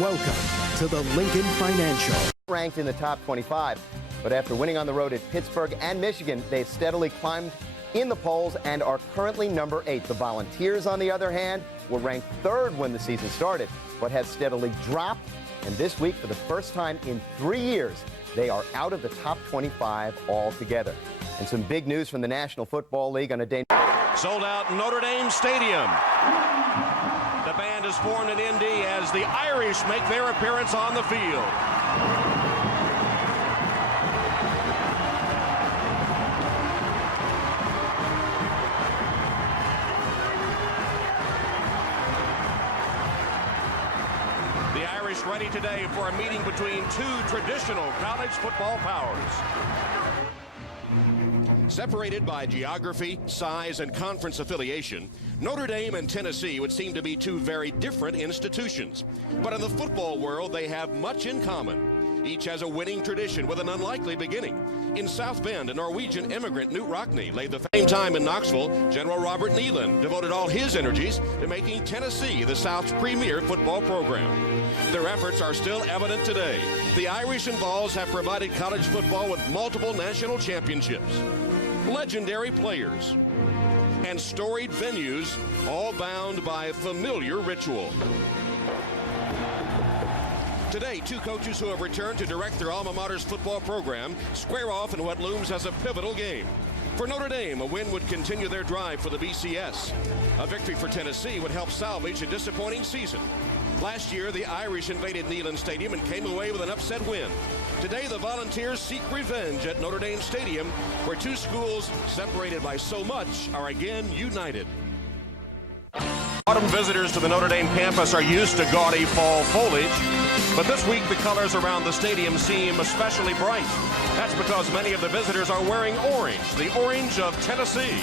Welcome to the Lincoln Financial. Ranked in the top 25, but after winning on the road at Pittsburgh and Michigan, they've steadily climbed in the polls and are currently number 8. The Volunteers, on the other hand, were ranked 3rd when the season started, but have steadily dropped. And this week, for the first time in 3 years, they are out of the top 25 altogether. And some big news from the National Football League on a day. Sold out Notre Dame Stadium. The band is formed in Indy as the Irish make their appearance on the field. The Irish ready today for a meeting between two traditional college football powers. Separated by geography, size, and conference affiliation, Notre Dame and Tennessee would seem to be two very different institutions. But in the football world, they have much in common. Each has a winning tradition with an unlikely beginning. In South Bend, a Norwegian immigrant, Knut Rockne, laid the same time in Knoxville. General Robert Neyland devoted all his energies to making Tennessee the South's premier football program. Their efforts are still evident today. The Irish and Vols have provided college football with multiple national championships, legendary players, and storied venues, all bound by familiar ritual. Today, two coaches who have returned to direct their alma mater's football program square off in what looms as a pivotal game. For Notre Dame, a win would continue their drive for the BCS. A victory for Tennessee would help salvage a disappointing season. Last year, the Irish invaded Neyland Stadium and came away with an upset win. Today, the Volunteers seek revenge at Notre Dame Stadium, where two schools separated by so much are again united. Autumn visitors to the Notre Dame campus are used to gaudy fall foliage, but this week the colors around the stadium seem especially bright. That's because many of the visitors are wearing orange, the orange of Tennessee.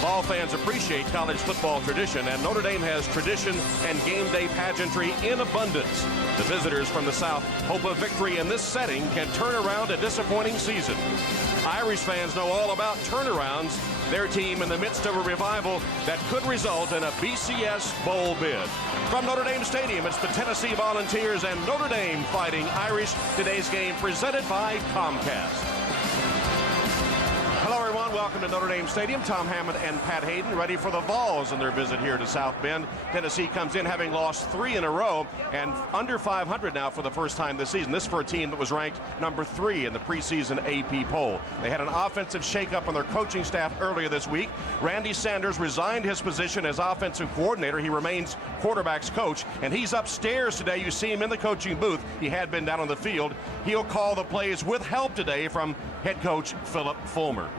Vol fans appreciate college football tradition, and Notre Dame has tradition and game day pageantry in abundance. The visitors from the South hope a victory in this setting can turn around a disappointing season. Irish fans know all about turnarounds. Their team in the midst of a revival that could result in a BCS bowl bid. From Notre Dame Stadium, it's the Tennessee Volunteers and Notre Dame fighting Irish. Today's game presented by Comcast. Hello, everyone. Welcome to Notre Dame Stadium. Tom Hammond and Pat Hayden ready for the Vols in their visit here to South Bend. Tennessee comes in having lost 3 in a row and under 500 now for the first time this season. This for a team that was ranked number 3 in the preseason AP poll. They had an offensive shakeup on their coaching staff earlier this week. Randy Sanders resigned his position as offensive coordinator. He remains quarterback's coach, and he's upstairs today. You see him in the coaching booth. He had been down on the field. He'll call the plays with help today from head coach Philip Fulmer.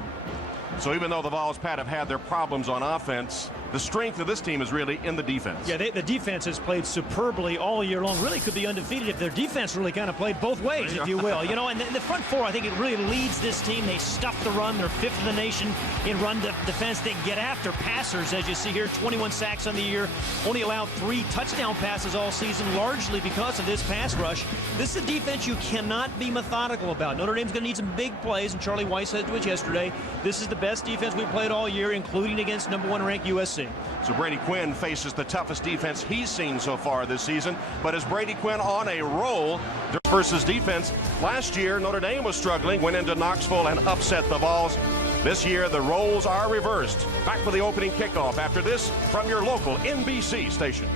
So even though the Vols, Pat, have had their problems on offense, the strength of this team is really in the defense. Yeah, the defense has played superbly all year long. Really could be undefeated if their defense really kind of played both ways, if you will. You know, and the front four, I think it really leads this team. They stuff the run. They're 5th in the nation in run defense. They get after passers, as you see here. 21 sacks on the year. Only allowed 3 touchdown passes all season, largely because of this pass rush. This is a defense you cannot be methodical about. Notre Dame's going to need some big plays, and Charlie Weiss said to us yesterday, this is the best defense we've played all year, including against number 1 ranked USC. So Brady Quinn faces the toughest defense he's seen so far this season. But is Brady Quinn on a roll versus defense? Last year, Notre Dame was struggling, went into Knoxville and upset the Vols. This year, the roles are reversed. Back for the opening kickoff after this from your local NBC station.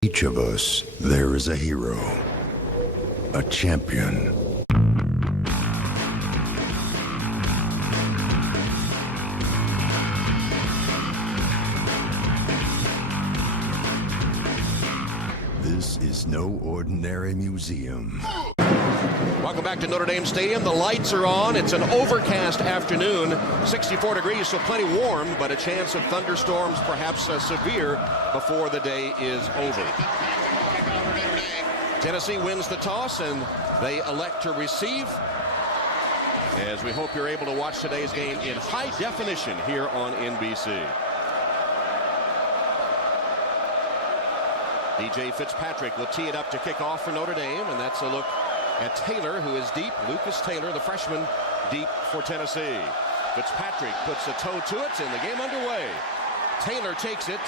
Each of us, there is a hero, a champion. This is no ordinary museum. Welcome back to Notre Dame Stadium. The lights are on. It's an overcast afternoon, 64 degrees, so plenty warm, but a chance of thunderstorms, perhaps severe, before the day is over. Tennessee wins the toss, and they elect to receive, as we hope you're able to watch today's game in high definition here on NBC. DJ Fitzpatrick will tee it up to kick off for Notre Dame, and that's a look at Taylor, who is deep. Lucas Taylor, the freshman, deep for Tennessee. Fitzpatrick puts a toe to it, and the game underway. Taylor takes it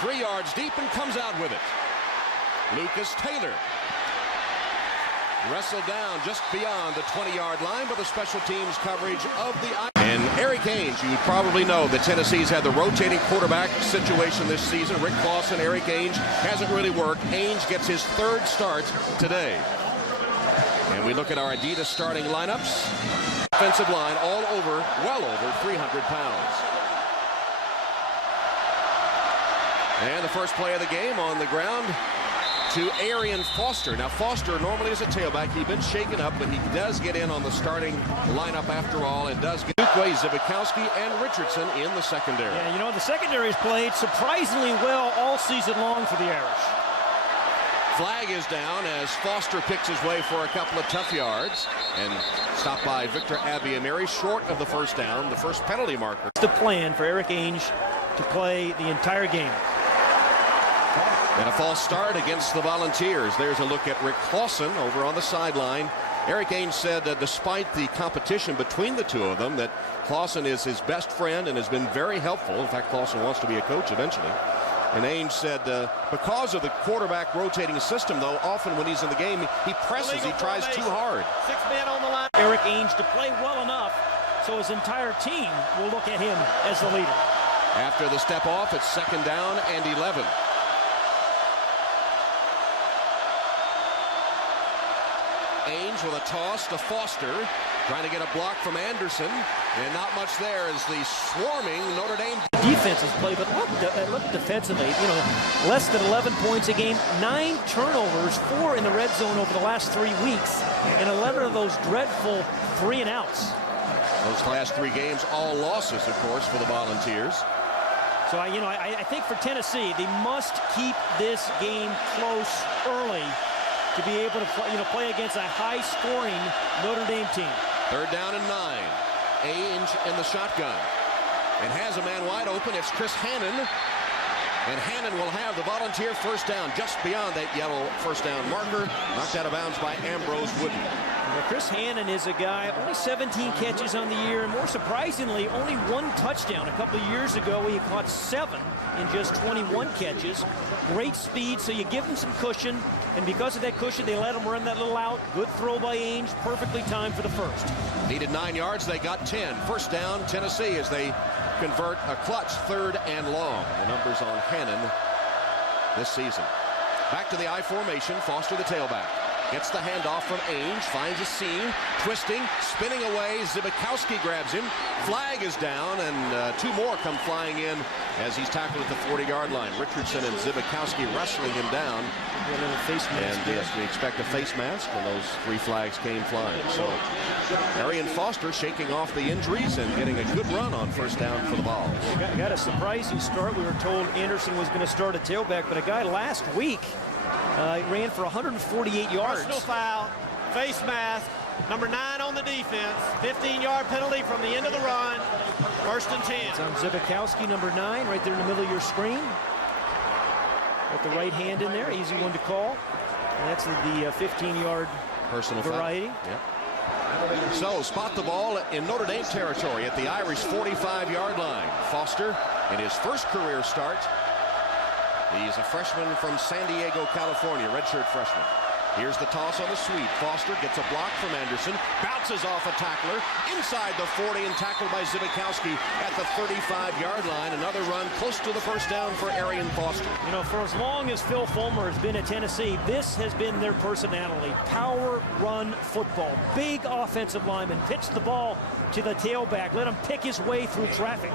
3 yards deep and comes out with it. Lucas Taylor. Wrestled down just beyond the 20-yard line by the special teams coverage of the... And Eric Ainge, you probably know that Tennessee's had the rotating quarterback situation this season. Rick Clausen, Eric Ainge, hasn't really worked. Ainge gets his third start today. And we look at our Adidas starting lineups. Offensive line all over, well over 300 pounds. And the first play of the game on the ground to Arian Foster. Now, Foster normally is a tailback. He's been shaken up, but he does get in on the starting lineup after all, and does get Dukwe, Zibikowski, and Richardson in the secondary. Yeah, you know, the secondary has played surprisingly well all season long for the Irish. Flag is down as Foster picks his way for a couple of tough yards and stopped by Victor Abiamiri short of the first down, the first penalty marker. The plan for Eric Ainge to play the entire game. And a false start against the Volunteers. There's a look at Rick Clausen over on the sideline. Eric Ainge said that despite the competition between the two of them, that Clausen is his best friend and has been very helpful. In fact, Clausen wants to be a coach eventually. And Ainge said because of the quarterback rotating system, though, often when he's in the game, he presses, he tries too hard. 6 men on the line. Eric Ainge to play well enough so his entire team will look at him as the leader. After the step off, it's 2nd down and 11. Ainge with a toss to Foster, trying to get a block from Anderson, and not much there as the swarming Notre Dame defenses play, but look defensively, you know, less than 11 points a game, 9 turnovers, 4 in the red zone over the last 3 weeks, and 11 of those dreadful 3 and outs. Those last 3 games, all losses, of course, for the Volunteers. So, I think for Tennessee, they must keep this game close early to be able to play against a high-scoring Notre Dame team. 3rd down and 9. Ainge in the shotgun. And has a man wide open. It's Chris Hannon. And Hannon will have the Volunteer first down just beyond that yellow first down marker. Knocked out of bounds by Ambrose Wooden. Well, Chris Hannon is a guy, only 17 catches on the year, and more surprisingly, only 1 touchdown. A couple of years ago, he caught 7 in just 21 catches. Great speed, so you give him some cushion, and because of that cushion, they let him run that little out. Good throw by Ainge, perfectly timed for the first. Needed 9 yards, they got 10. First down, Tennessee, as they convert a clutch 3rd and long. The numbers on Hannon this season. Back to the I formation, Foster the tailback. Gets the handoff from Ainge, finds a seam, twisting, spinning away. Zibikowski grabs him. Flag is down, and 2 more come flying in as he's tackled at the 40-yard line. Richardson and Zibikowski wrestling him down. And yes, we expect a face mask when those 3 flags came flying. So Arian Foster shaking off the injuries and getting a good run on first down for the Vols. Got a surprising start. We were told Anderson was going to start at tailback, but a guy last week ran for 148 yards. Personal foul, face mask, number 9 on the defense, 15-yard penalty from the end of the run, 1st and 10. It's on Zibikowski, number 9, right there in the middle of your screen. Got the right hand in there, easy one to call. And that's the 15-yard personal variety. Foul. Yep. So spot the ball in Notre Dame territory at the Irish 45-yard line. Foster in his first career start. He's a freshman from San Diego, California, redshirt freshman. Here's the toss on the sweep. Foster gets a block from Anderson, bounces off a tackler inside the 40 and tackled by Zibikowski at the 35-yard line. Another run close to the first down for Arian Foster. You know, for as long as Phil Fulmer has been at Tennessee, this has been their personality. Power run football. Big offensive lineman. Pitch the ball to the tailback. Let him pick his way through traffic.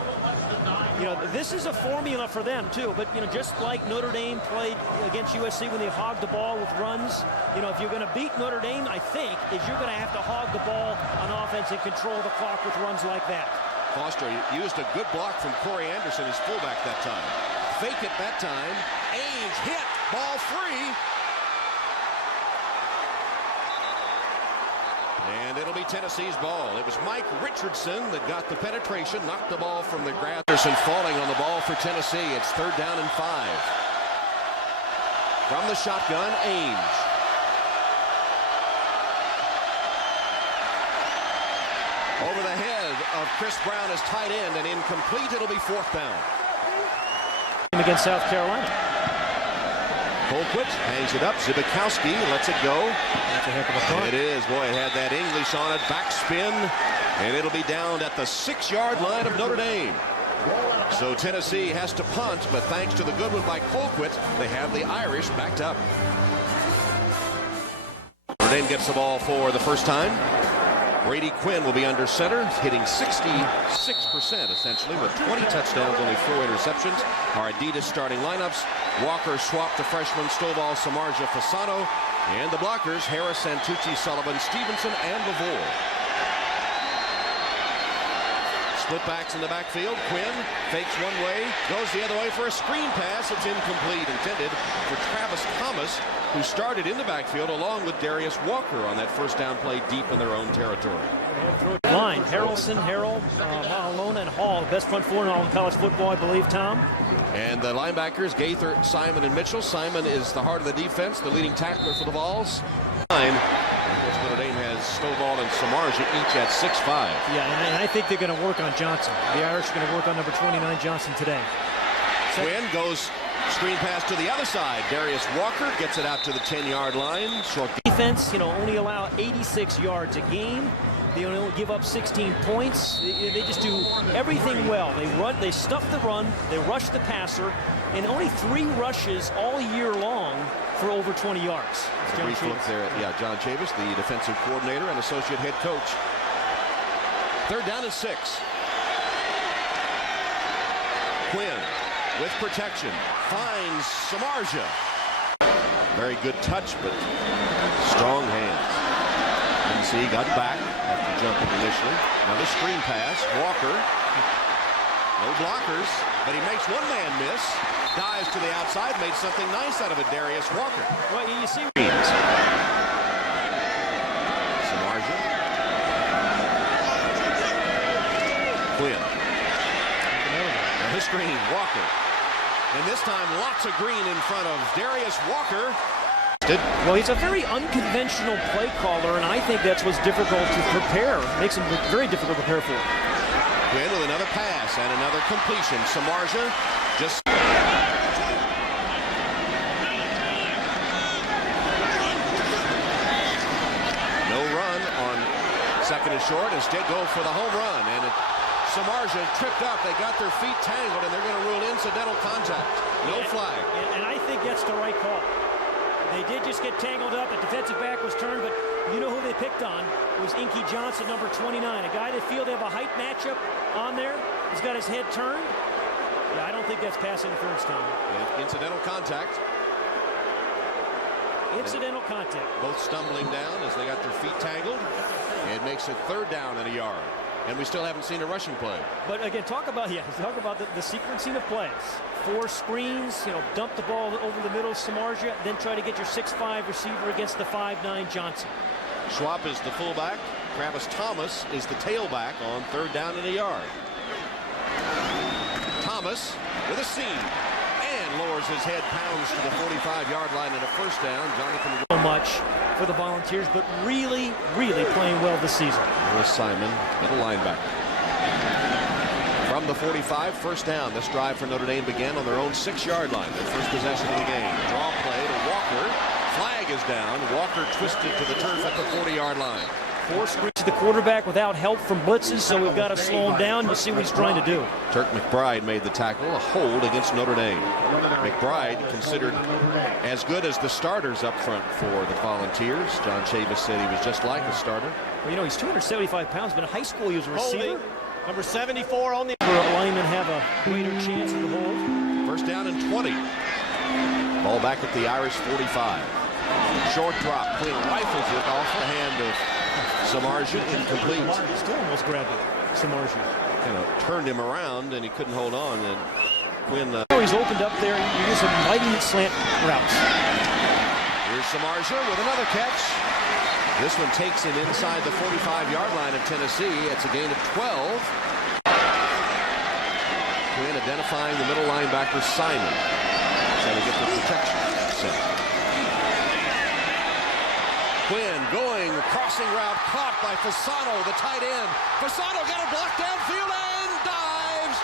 You know, this is a formula for them, too. But, you know, just like Notre Dame played against USC when they hogged the ball with runs, you know, if you're going to beat Notre Dame, I think, is you're going to have to hog the ball on offense and control the clock with runs like that. Foster used a good block from Corey Anderson, his fullback that time. Fake it that time. Ainge hit. Ball free. And it'll be Tennessee's ball. It was Mike Richardson that got the penetration, knocked the ball from the ground. Anderson falling on the ball for Tennessee. It's 3rd down and 5. From the shotgun, Ainge. Over the head of Chris Brown as tight end and incomplete. It'll be 4th down. Against South Carolina. Colquitt hangs it up. Zibikowski lets it go. That's a heck of a punt. It is. Boy, it had that English on it. Backspin. And it'll be down at the 6-yard line of Notre Dame. So Tennessee has to punt, but thanks to the good one by Colquitt, they have the Irish backed up. Notre Dame gets the ball for the first time. Brady Quinn will be under center, hitting 66% essentially with 20 touchdowns, only 4 interceptions. Our Adidas starting lineups: Walker, Schwab, the freshman, Stovall, Samardzija, Fasano, and the blockers: Harris, Santucci, Sullivan, Stevenson, and Lavore. Split backs in the backfield. Quinn fakes one way, goes the other way for a screen pass. It's incomplete, intended for Travis Thomas, who started in the backfield along with Darius Walker on that first down play deep in their own territory. Line: Harrelson, Harrell, Mahalona, and Hall. The best front four in all of college football, I believe, Tom. And the linebackers: Gaither, Simon, and Mitchell. Simon is the heart of the defense, the leading tackler for the Vols. Of course, Notre Dame has Stovall and Samardzija each at 6'5". Yeah, and I think they're going to work on Johnson. The Irish are going to work on number 29 Johnson today. Quinn goes screen pass to the other side. Darius Walker gets it out to the 10-yard line. Short defense, only allow 86 yards a game. They only give up 16 points. They just do everything well. They run, they stuff the run, they rush the passer, and only 3 rushes all year long for over 20 yards. Brief look there at John Chavis, the defensive coordinator and associate head coach. 3rd down and 6. Quinn with protection finds Samardzija. Very good touch, but strong hands. NC got back after jumping initially. Another screen pass. Walker. No blockers, but he makes one man miss. Dives to the outside, made something nice out of it. Darius Walker. Well, you see. Samardzija. Quinn. And the screen. Walker. And this time, lots of green in front of Darius Walker. Well, he's a very unconventional play caller, and I think that's what's difficult to prepare. Makes him very difficult to prepare for. Quinn with another pass and another completion. Samardzija just... No run on 2nd and short. Instead go for the home run. And Samardzija tripped up. They got their feet tangled, and they're going to rule incidental contact. No flag. And I think that's the right call. They did just get tangled up. The defensive back was turned, but you know who they picked on? It was Inky Johnson, number 29. A guy they feel they have a height matchup on there. He's got his head turned. Yeah, I don't think that's pass interference, Tom. Yeah, incidental contact. Incidental contact. Both stumbling down as they got their feet tangled. It makes it 3rd down and a yard. And we still haven't seen a rushing play. But again, talk about the sequencing of plays. 4 screens, dump the ball over the middle, Samardzija, then try to get your 6'5" receiver against the 5'9" Johnson. Schwab is the fullback. Travis Thomas is the tailback on 3rd down and a yard. Thomas with a seam and lowers his head, pounds to the 45-yard line and a 1st down. Jonathan So much for the Volunteers, but really, really playing well this season. Here's Simon, middle linebacker. From the 45, 1st down. This drive for Notre Dame began on their own 6-yard line. Their first possession of the game. Draw play to Walker. Flag is down. Walker twisted to the turf at the 40-yard line. 4 screens to the quarterback without help from blitzes, so we've got to slow him down. You'll see what he's trying to do. Turk McBride made the tackle, a hold against Notre Dame. McBride considered as good as the starters up front for the Volunteers. John Chavis said he was just like a starter. Well, he's 275 pounds, but in high school he was a receiver. Number 74 on the... For a lineman have a greater chance of the hold. 1st down and 20. Ball back at the Irish 45. Short drop. Quinn rifles it off the hand of Samardzija, incomplete. Still almost grabbed it, Samardzija. Kind of turned him around, and he couldn't hold on. And Quinn... He's opened up there. He used some mighty slant routes. Here's Samardzija with another catch. This one takes him inside the 45-yard line of Tennessee. It's a gain of 12. Quinn identifying the middle linebacker, Simon. Trying to get the protection set. Quinn going, crossing route, caught by Fasano, the tight end. Fasano got a block downfield and dives.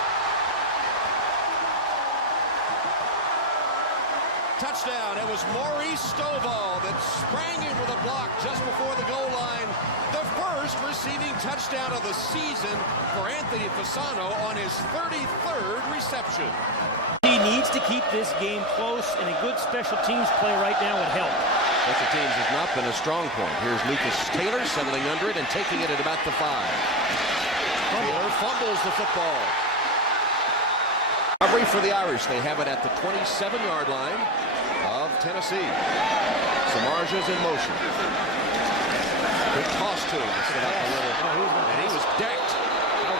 touchdown. It was Maurice Stovall that sprang in with a block just before the goal line. The first receiving touchdown of the season for Anthony Fasano on his 33rd reception. He needs to keep this game close, and a good special teams play right now would help. Special teams has not been a strong point. Here's Lucas Taylor settling under it and taking it at about the 5. Taylor fumbles the football. Recovery for the Irish. They have it at the 27-yard line of Tennessee. Samardzij's in motion. Good toss to him. And he was decked.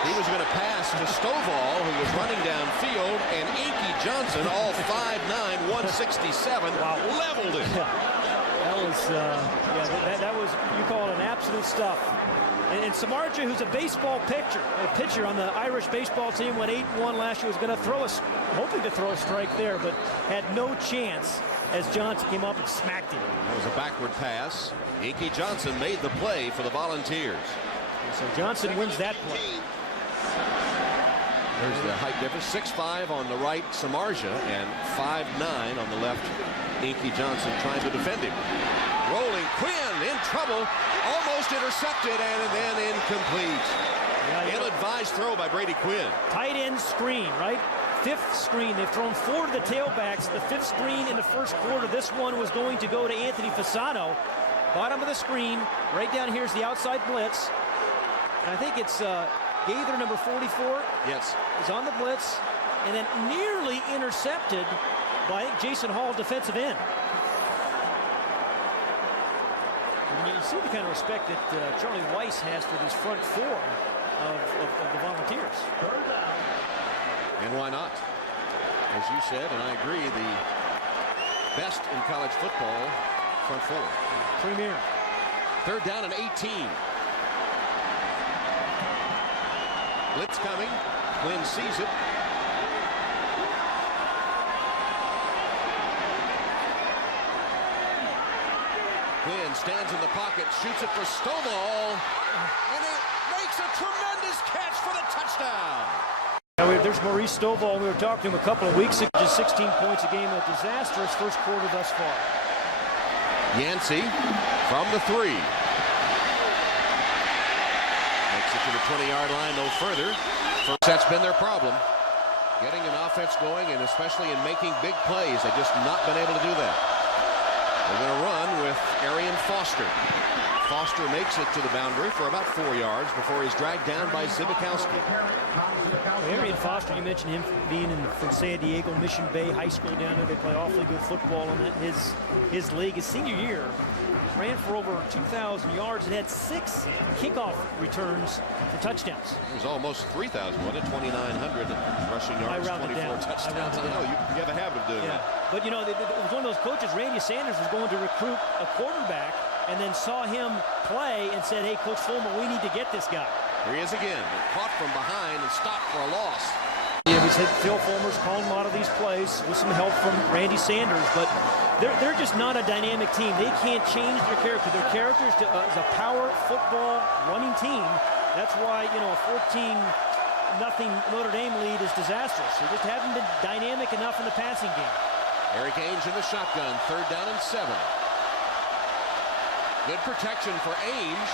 He was going to pass to Stovall, who was running downfield, and Inky Johnson, all 5'9", 167, leveled it. That was, you call it an absolute stuff. And Samardzij, who's a baseball pitcher on the Irish baseball team, went 8-1 last year, was going to hoping to throw a strike there, but had no chance as Johnson came up and smacked him. That was a backward pass. Inky Johnson made the play for the Volunteers. And so Johnson wins that play. There's the height difference. 6'5" on the right, Samardzij, and 5'9" on the left, Inky Johnson trying to defend him. Rolling Quinn in trouble, almost intercepted, and then incomplete. Ill-advised throw by Brady Quinn. Tight end screen, right? 5th screen. They've thrown 4 to the tailbacks. The 5th screen in the first quarter. This one was going to go to Anthony Fasano. Bottom of the screen. Right down here is the outside blitz. And I think it's Gaither, number 44. Yes. Is on the blitz. And then nearly intercepted by Jason Hall, defensive end. And you see the kind of respect that Charlie Weiss has for this front 4 of the Volunteers. And why not? As you said, and I agree, the best in college football, front 4. Premier. 3rd down and 18. Blitz coming. Quinn sees it. Quinn stands in the pocket, shoots it for Stovall, and it makes a tremendous catch for the touchdown. Now there's Maurice Stovall. We were talking to him a couple of weeks ago. Just 16 points a game. A disastrous first quarter thus far. Yancey from the 3. Makes it to the 20-yard line, no further. First, that's been their problem. Getting an offense going, and especially in making big plays. They've just not been able to do that. They're going to run with Arian Foster. Foster makes it to the boundary for about 4 yards before he's dragged down by Zibikowski. Well, Arian Foster, you mentioned him being from San Diego Mission Bay High School down there. They play awfully good football in his league. His senior year, ran for over 2,000 yards and had 6 kickoff returns for touchdowns. It was almost 3,000, wasn't it? 2,900 rushing yards, 24 touchdowns. I know, you have a habit of doing that. But, you know, it was one of those coaches, Randy Sanders, was going to recruit a quarterback and then saw him play and said, hey, Coach Fulmer, we need to get this guy. Here he is again, caught from behind and stopped for a loss. Yeah, we said Phil Fulmer's calling a lot of these plays with some help from Randy Sanders, but they're just not a dynamic team. They can't change their character. Their character is a power football running team. That's why, you know, a 14-0 Notre Dame lead is disastrous. They just haven't been dynamic enough in the passing game. Eric Ainge in the shotgun, 3rd down and 7. Good protection for Ainge,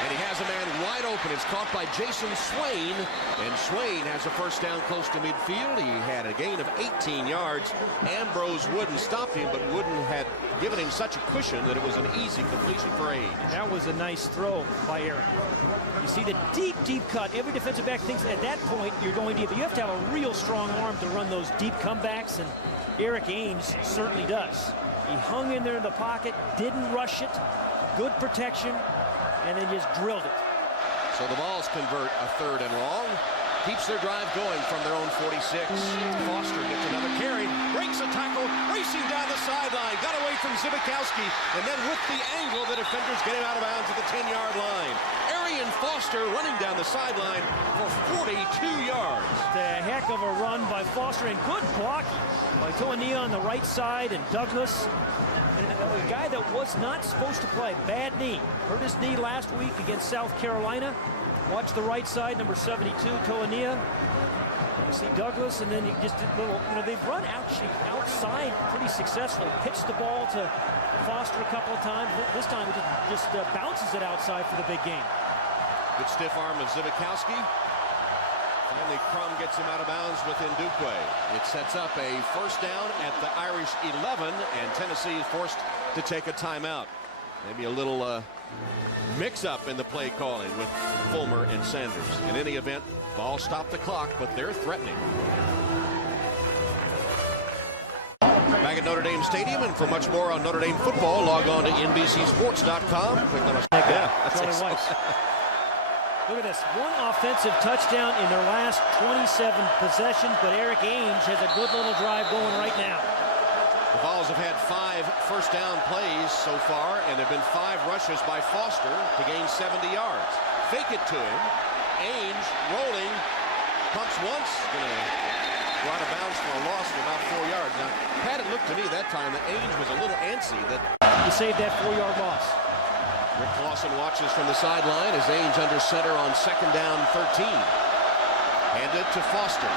and he has a man wide open. It's caught by Jason Swain, and Swain has a first down close to midfield. He had a gain of 18 yards. Ambrose Wooden stopped him, but Wooden had given him such a cushion that it was an easy completion for Ainge. That was a nice throw by Eric. You see the deep, deep cut. Every defensive back thinks at that point you're going deep, but you have to have a real strong arm to run those deep comebacks, and Eric Ainge certainly does. He hung in there in the pocket, didn't rush it, good protection, and then just drilled it. So the Vols convert a 3rd and long. Keeps their drive going from their own 46. Foster gets another carry, breaks a tackle, racing down the sideline, got away from Zibikowski, and then with the angle, the defenders get him out of bounds at the 10-yard line. Arian Foster running down the sideline for 42 yards. A heck of a run by Foster, and good blocking by Toania on the right side, and Douglas, a guy that was not supposed to play. Bad knee. Hurt his knee last week against South Carolina. Watch the right side, number 72, Toania. You see Douglas, and then you just did little, they've run actually outside pretty successfully. Pitched the ball to Foster a couple of times. This time he just bounces it outside for the big game. Good stiff arm of Zivikowski. Finally, Crum gets him out of bounds with Ndukwe. It sets up a first down at the Irish 11, and Tennessee is forced to take a timeout. Maybe a little mix-up in the play calling with Fulmer and Sanders. In any event, ball stopped the clock, but they're threatening. Back at Notre Dame Stadium, and for much more on Notre Dame football, log on to NBCSports.com. Click on Charlie Weiss. Look at this. One offensive touchdown in their last 27 possessions, but Eric Ainge has a good little drive going right now. The Vols have had 5 first down plays so far, and there have been 5 rushes by Foster to gain 70 yards. Fake it to him. Ainge rolling, pumps once, gonna go out of bounds for a loss of about 4 yards. Now, Pat, it looked to me that time that Ainge was a little antsy that he saved that 4-yard loss. Rick Clausen watches from the sideline as Ainge under center on second down 13. Handed to Foster.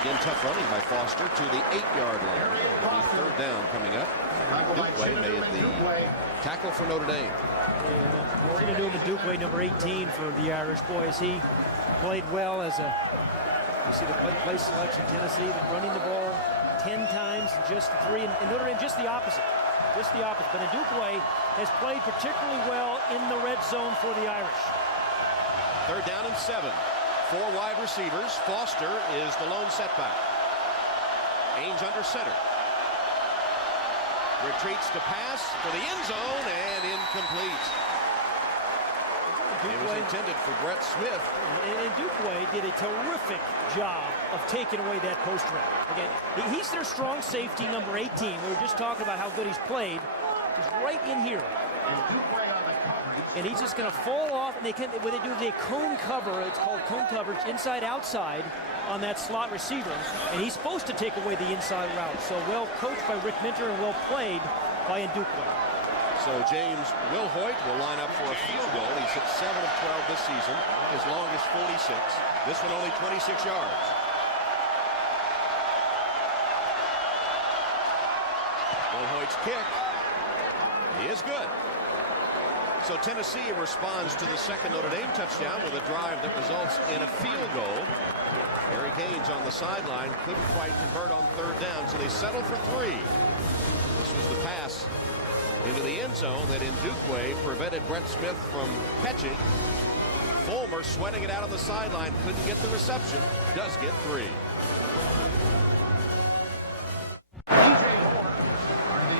Again, tough running by Foster to the 8-yard line. It'll be third down coming up. Ndukwe made the tackle for Notre Dame. We're going to do Ndukwe, number 18 for the Irish boys. He played well as a, you see the play selection, Tennessee running the ball 10 times, just 3, and Notre Dame just the opposite. Just the opposite. But Ndukwe has played particularly well in the red zone for the Irish. Third down and 7. 4 wide receivers. Foster is the lone setback. Ainge under center. Retreats to pass for the end zone and incomplete. It was intended for Brett Smith. And Ndukwe did a terrific job of taking away that post route. Again, he's their strong safety, number 18. We were just talking about how good he's played. He's right in here. And he's just going to fall off. And what they do is they cone cover. It's called cone coverage, inside outside on that slot receiver. And he's supposed to take away the inside route. So well coached by Rick Minter and well played by Ndukwe. So James Wilhoit will line up for a field goal. He's hit 7 of 12 this season. His longest 46. This one only 26 yards. Wilhoit's kick is good. So Tennessee responds to the second Notre Dame touchdown with a drive that results in a field goal. Eric Ainge on the sideline couldn't quite convert on third down, so they settle for 3. This was the pass into the end zone that Ndukwe prevented Brett Smith from catching. Fulmer sweating it out on the sideline, couldn't get the reception, does get 3.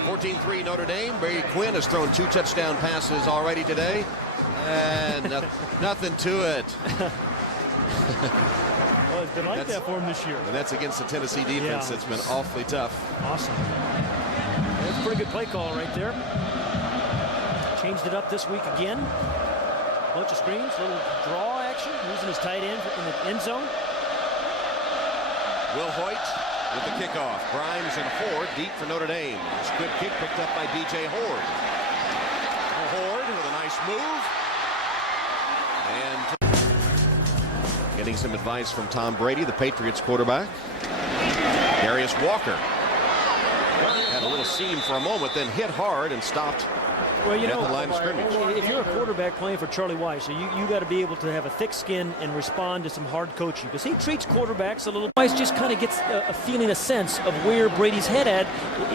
14-3 Notre Dame. Barry Quinn has thrown 2 touchdown passes already today, and nothing to it. Well, it's been like that for him this year. And that's against the Tennessee defense that's been awfully tough. Awesome. That's a pretty good play call right there. Changed it up this week again. Bunch of screens, little draw action, using his tight end in the end zone. Wilhoit with the kickoff. Grimes and Horde deep for Notre Dame. This good kick picked up by DJ Horde. Horde with a nice move. And getting some advice from Tom Brady, the Patriots quarterback. Darius Walker had a little seam for a moment, then hit hard and stopped at the line of scrimmage. If you're a quarterback playing for Charlie Weiss, you got to be able to have a thick skin and respond to some hard coaching, because he treats quarterbacks a little. Weiss just kind of gets a feeling, a sense of where Brady's head at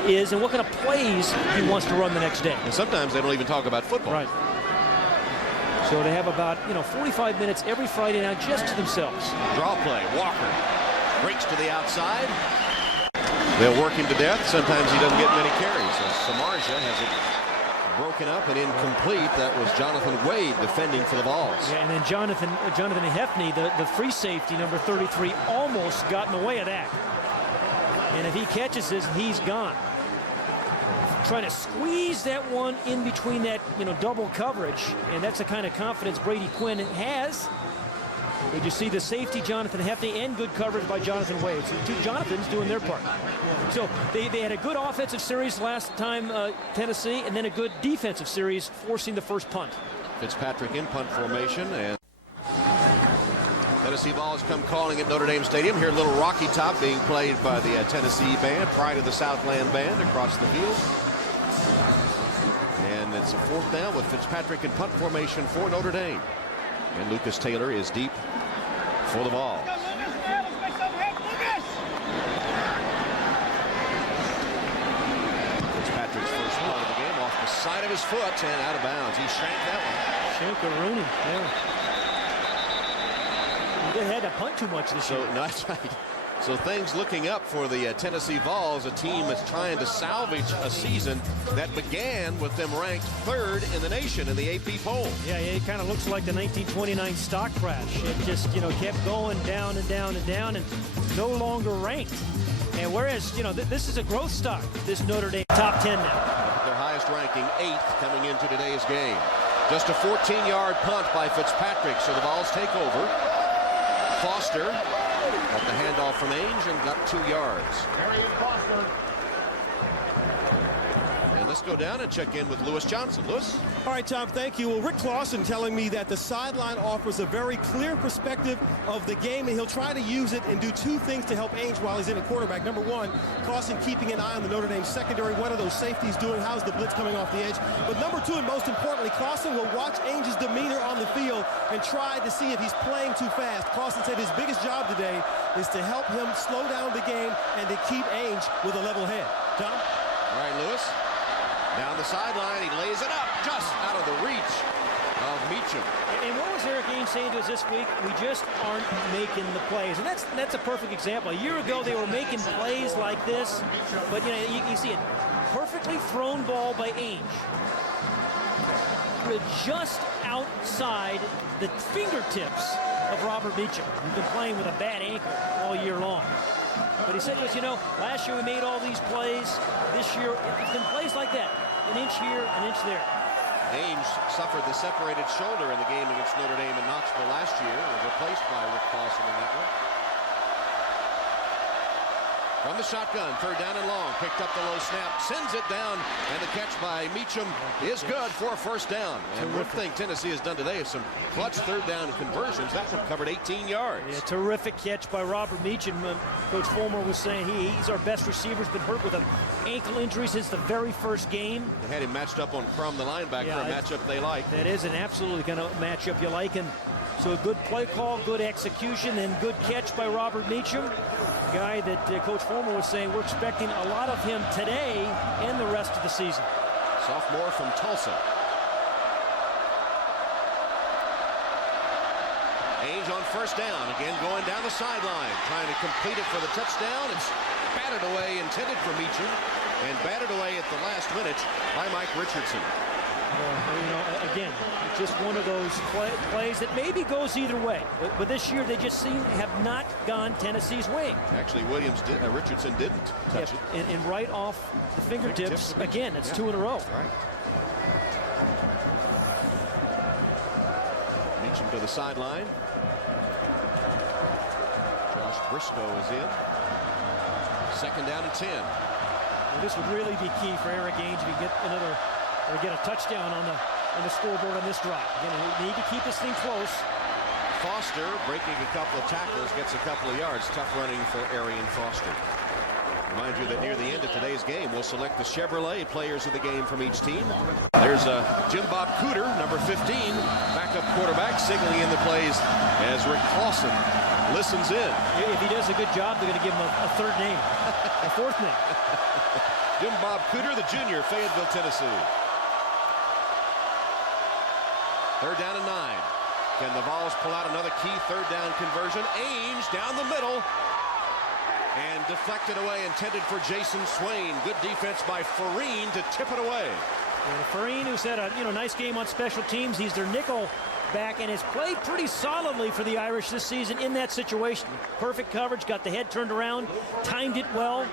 is and what kind of plays he wants to run the next day. And sometimes they don't even talk about football. Right. So they have about 45 minutes every Friday now just to themselves. Draw play. Walker breaks to the outside. They'll work him to death. Sometimes he doesn't get many carries. So Samardzija has it broken up and incomplete. That was Jonathan Wade defending for the Vols. Yeah, and then Jonathan Hefney, the free safety, number 33, almost got in the way of that. And if he catches this, he's gone. Trying to squeeze that one in between that, double coverage, and that's the kind of confidence Brady Quinn has. Did you see the safety, Jonathan Hefney, and good coverage by Jonathan Wade? So the 2 Jonathans doing their part. So they had a good offensive series last time, Tennessee, and then a good defensive series, forcing the first punt. Fitzpatrick in punt formation, and Tennessee Vols come calling at Notre Dame Stadium. Here, Little Rocky Top being played by the Tennessee band, Pride of the Southland band across the field. And it's a 4th down with Fitzpatrick in punt formation for Notre Dame. And Lucas Taylor is deep for the Vols. Fitzpatrick's first punt of the game off the side of his foot and out of bounds. He shanked that one. Shankaroonie, yeah. They had to punt too much this year. No, that's right. So things looking up for the Tennessee Vols, a team that's trying to salvage a season that began with them ranked 3rd in the nation in the AP poll. Yeah, it kind of looks like the 1929 stock crash. It just, kept going down and down and down and no longer ranked. And whereas, this is a growth stock, this Notre Dame top 10 now. Their highest ranking, 8th coming into today's game. Just a 14-yard punt by Fitzpatrick, so the Vols take over. Foster got the handoff from Ainge and got 2 yards. And let's go down and check in with Lewis Johnson. Lewis? All right, Tom, thank you. Well, Rick Clausen telling me that the sideline offers a very clear perspective of the game, and he'll try to use it and do 2 things to help Ainge while he's in at quarterback. Number 1, Clausen keeping an eye on the Notre Dame secondary. What are those safeties doing? How's the blitz coming off the edge? But number 2, and most importantly, Clausen will watch Ainge's demeanor on the field and try to see if he's playing too fast. Clausen said his biggest job today is to help him slow down the game and to keep Ainge with a level head. Tom? All right, Lewis. Down the sideline, he lays it up just out of the reach of Meacham. And what was Eric Ainge saying to us this week? We just aren't making the plays. And that's a perfect example. A year ago, they were making plays like this. But, you see it. Perfectly thrown ball by Ainge. Just outside the fingertips of Robert Meacham, who's been playing with a bad ankle all year long. But he said to us, last year we made all these plays. This year, it's been plays like that. An inch here, an inch there. Ainge suffered the separated shoulder in the game against Notre Dame in Knoxville last year. Was replaced by Rick Clausen in that one. From the shotgun, 3rd down and long. Picked up the low snap, sends it down, and the catch by Meacham is good for a 1st down. And one thing Tennessee has done today is some clutch 3rd down conversions. That one covered 18 yards. Yeah, terrific catch by Robert Meacham. Coach Fulmer was saying he's our best receiver. He's been hurt with an ankle injury since the very first game. They had him matched up on Crum, the linebacker, a matchup they like. That is an absolutely kind of matchup you like. And so a good play call, good execution, and good catch by Robert Meacham. Guy that Coach Fulmer was saying we're expecting a lot of him today and the rest of the season. Sophomore from Tulsa. Ainge on 1st down, again going down the sideline, trying to complete it for the touchdown. It's batted away, intended for Meacham, and batted away at the last minute by Mike Richardson. Again, just one of those plays that maybe goes either way. But this year, they just seem to have not gone Tennessee's way. Actually, Richardson didn't touch it. And right off the fingertips. Again, it's 2 in a row. Right. Meacham to the sideline. Josh Briscoe is in. 2nd down and 10. Well, this would really be key for Eric Ainge to get get a touchdown on the scoreboard on this drive. Again, we need to keep this thing close. Foster breaking a couple of tackles, gets a couple of yards. Tough running for Arian Foster. Remind you that near the end of today's game, we'll select the Chevrolet players of the game from each team. There's Jim Bob Cooter, number 15, backup quarterback, signaling in the plays as Rick Clausen listens in. If he does a good job, they're going to give him a 3rd name, a 4th name. Jim Bob Cooter, the junior, Fayetteville, Tennessee. 3rd down and 9. Can the Vols pull out another key 3rd down conversion? Ainge down the middle. And deflected away, intended for Jason Swain. Good defense by Farine to tip it away. And Farine, who's had a nice game on special teams. He's their nickel back and has played pretty solidly for the Irish this season in that situation. Perfect coverage, got the head turned around, timed it well.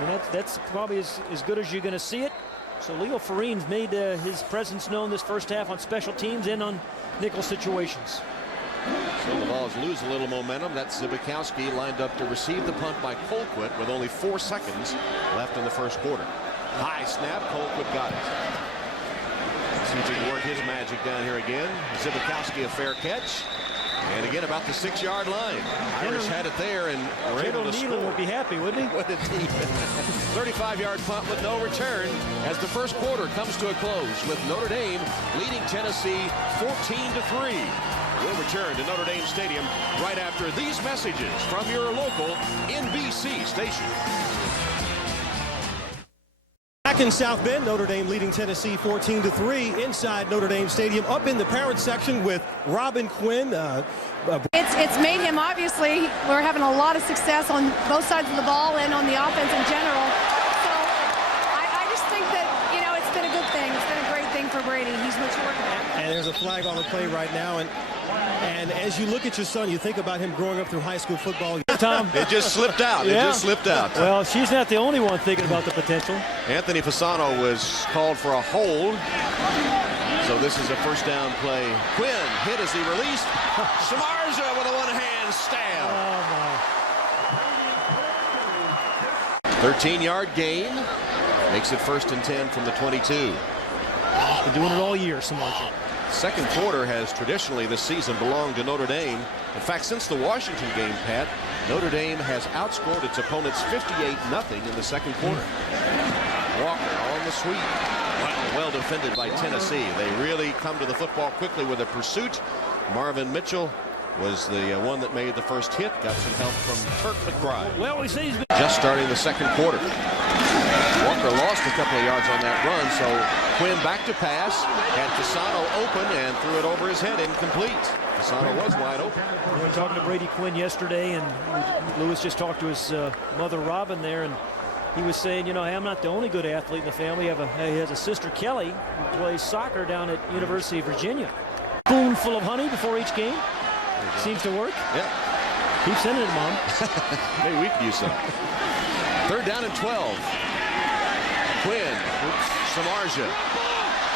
And that's probably as good as you're going to see it. So Leo Farine's made his presence known this 1st half on special teams and on nickel situations. So the Vols lose a little momentum. That's Zbikowski lined up to receive the punt by Colquitt with only 4 seconds left in the 1st quarter. High snap, Colquitt got it. See if he can work his magic down here again. Zbikowski a fair catch. And again, about the 6-yard line. Irish had it there and were able to score. Would be happy, wouldn't he? What a team. 35-yard punt with no return as the first quarter comes to a close with Notre Dame leading Tennessee 14-3. We'll return to Notre Dame Stadium right after these messages from your local NBC station. Back in South Bend, Notre Dame leading Tennessee 14-3 inside Notre Dame Stadium. Up in the parent section with Robin Quinn. It's made him, obviously, we're having a lot of success on both sides of the ball and on the offense in general. So I just think that, it's been a good thing. It's been a great thing for Brady. He's matured. And there's a flag on the play right now. And as you look at your son, you think about him growing up through high school football. Tom. It just slipped out. Yeah. It just slipped out. Well, she's not the only one thinking about the potential. Anthony Fasano was called for a hold. So this is a first down play. Quinn hit as he released. Samardzija with a one-hand stab. Oh, my. 13-yard gain. Makes it 1st and 10 from the 22. He's been doing it all year, Samardzija. Second quarter has traditionally this season belonged to Notre Dame. In fact, since the Washington game, Pat, Notre Dame has outscored its opponents 58-0 in the second quarter. Walker on the sweep. Well defended by Tennessee. They really come to the football quickly with a pursuit. Marvin Mitchell was the one that made the first hit. Got some help from Kirk McBride. Well, we see he's been Just starting the second quarter. Walker lost a couple of yards on that run, so Quinn back to pass, had Fasano open and threw it over his head, incomplete. Fasano was wide open. We were talking to Brady Quinn yesterday, and Lewis just talked to his mother Robin there, and he was saying, hey, I'm not the only good athlete in the family. He has a sister, Kelly, who plays soccer down at University of Virginia. Spoonful of honey before each game. Seems to work. Yeah. Keep sending it, Mom. Maybe we could use some. 3rd down and 12. Quinn, Samardzija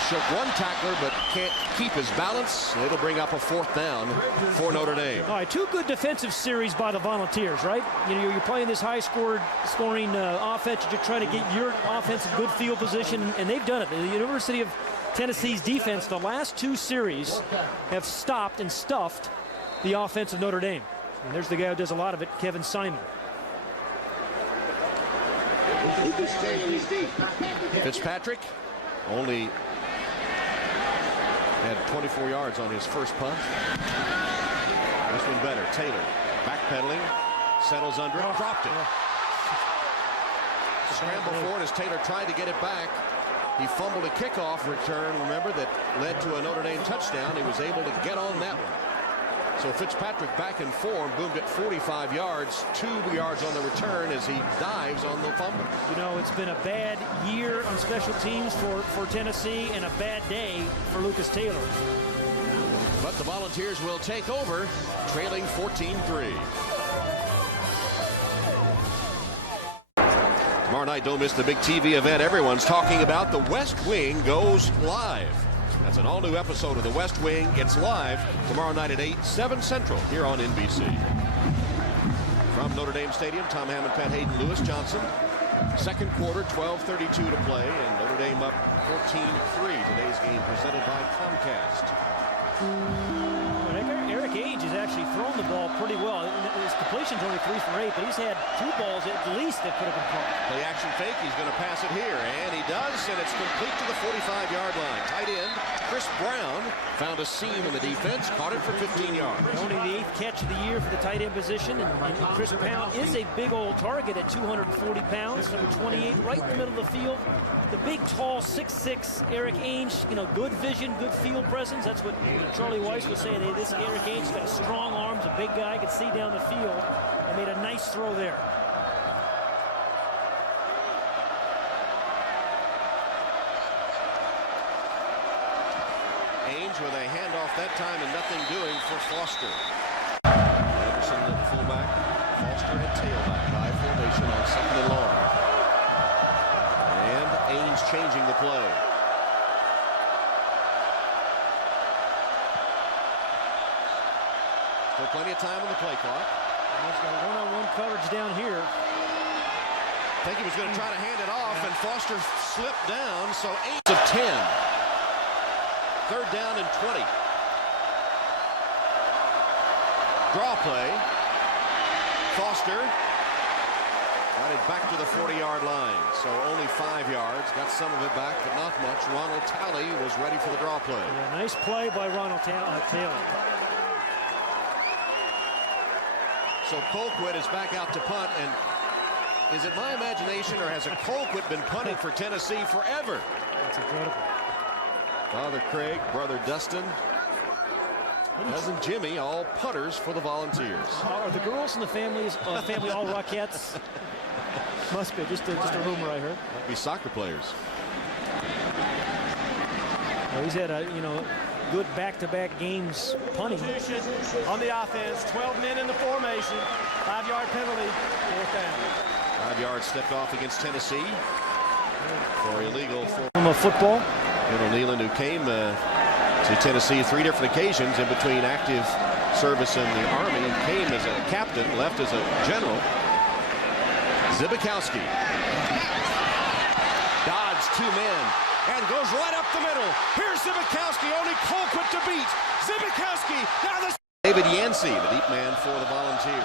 shook one tackler but can't keep his balance. It'll bring up a 4th down for Notre Dame. All right, 2 good defensive series by the Volunteers, right? You're playing this high-scoring offense. You're trying to get your offense in good field position, and they've done it. The University of Tennessee's defense, the last 2 series, have stopped and stuffed the offense of Notre Dame. And there's the guy who does a lot of it, Kevin Simon. Fitzpatrick only had 24 yards on his first punt. This one better. Taylor backpedaling, settles under it, dropped it. Scramble forward as Taylor tried to get it back. He fumbled a kickoff return, remember, that led to a Notre Dame touchdown. He was able to get on that one. So Fitzpatrick back in form, boomed at 45 yards, 2 yards on the return as he dives on the fumble. It's been a bad year on special teams for Tennessee and a bad day for Lucas Taylor. But the Volunteers will take over, trailing 14-3. Tomorrow night, don't miss the big TV event everyone's talking about. The West Wing goes live. That's an all-new episode of The West Wing. It's live tomorrow night at 8, 7 Central here on NBC. From Notre Dame Stadium, Tom Hammond, Pat Hayden, Lewis Johnson. Second quarter, 12:32 to play, and Notre Dame up 14-3. Today's game presented by Comcast. Eric Age has actually thrown the ball pretty well. His completion's only 3 for 8, but he's had 2 balls at least that could have been caught. Play action fake. He's going to pass it here, and he does, and it's complete to the 45-yard line. Tight end Chris Brown found a seam in the defense, caught it for 15 yards. Only the 8th catch of the year for the tight end position, and Chris Brown is a big old target at 240 pounds, number 28, right in the middle of the field. The big, tall, 6'6" Eric Ainge, good vision, good field presence. That's what Charlie Weiss was saying. Hey, this Eric Ainge's got strong arms, a big guy, could see down the field, and made a nice throw there. Ainge with a handoff that time and nothing doing for Foster. Anderson at fullback, Foster at tailback, high formation on 2nd and long. And Ainge changing the play. Still plenty of time on the play clock. He's got one-on-one coverage down here. I think he was going to try to hand it off, and Foster slipped down, so 8 of 10. 3rd down and 20. draw play. Foster got it back to the 40-yard line, so only 5 yards. Got some of it back, but not much. Ronald Talley was ready for the draw play. Yeah, nice play by Ronald Taylor. So Colquitt is back out to punt, and is it my imagination, or has a Colquitt been punting for Tennessee forever? That's incredible. Father Craig, brother Dustin, cousin Jimmy, all putters for the Volunteers. Are the girls in the family all Rockettes? Must be, just a rumor I heard. Might be soccer players. Well, he's had good back-to-back games punting. On the offense, 12 men in the formation, 5-yard penalty, 4th down. 5 yards stepped off against Tennessee for illegal. From a football. Colonel Nealon, who came to Tennessee 3 different occasions in between active service in the Army, and came as a captain, left as a general. Zibikowski dodged 2 men and goes right up the middle. Here's Zibikowski, only Colquitt to beat. Zibikowski down the... David Yancey, the deep man for the Volunteers.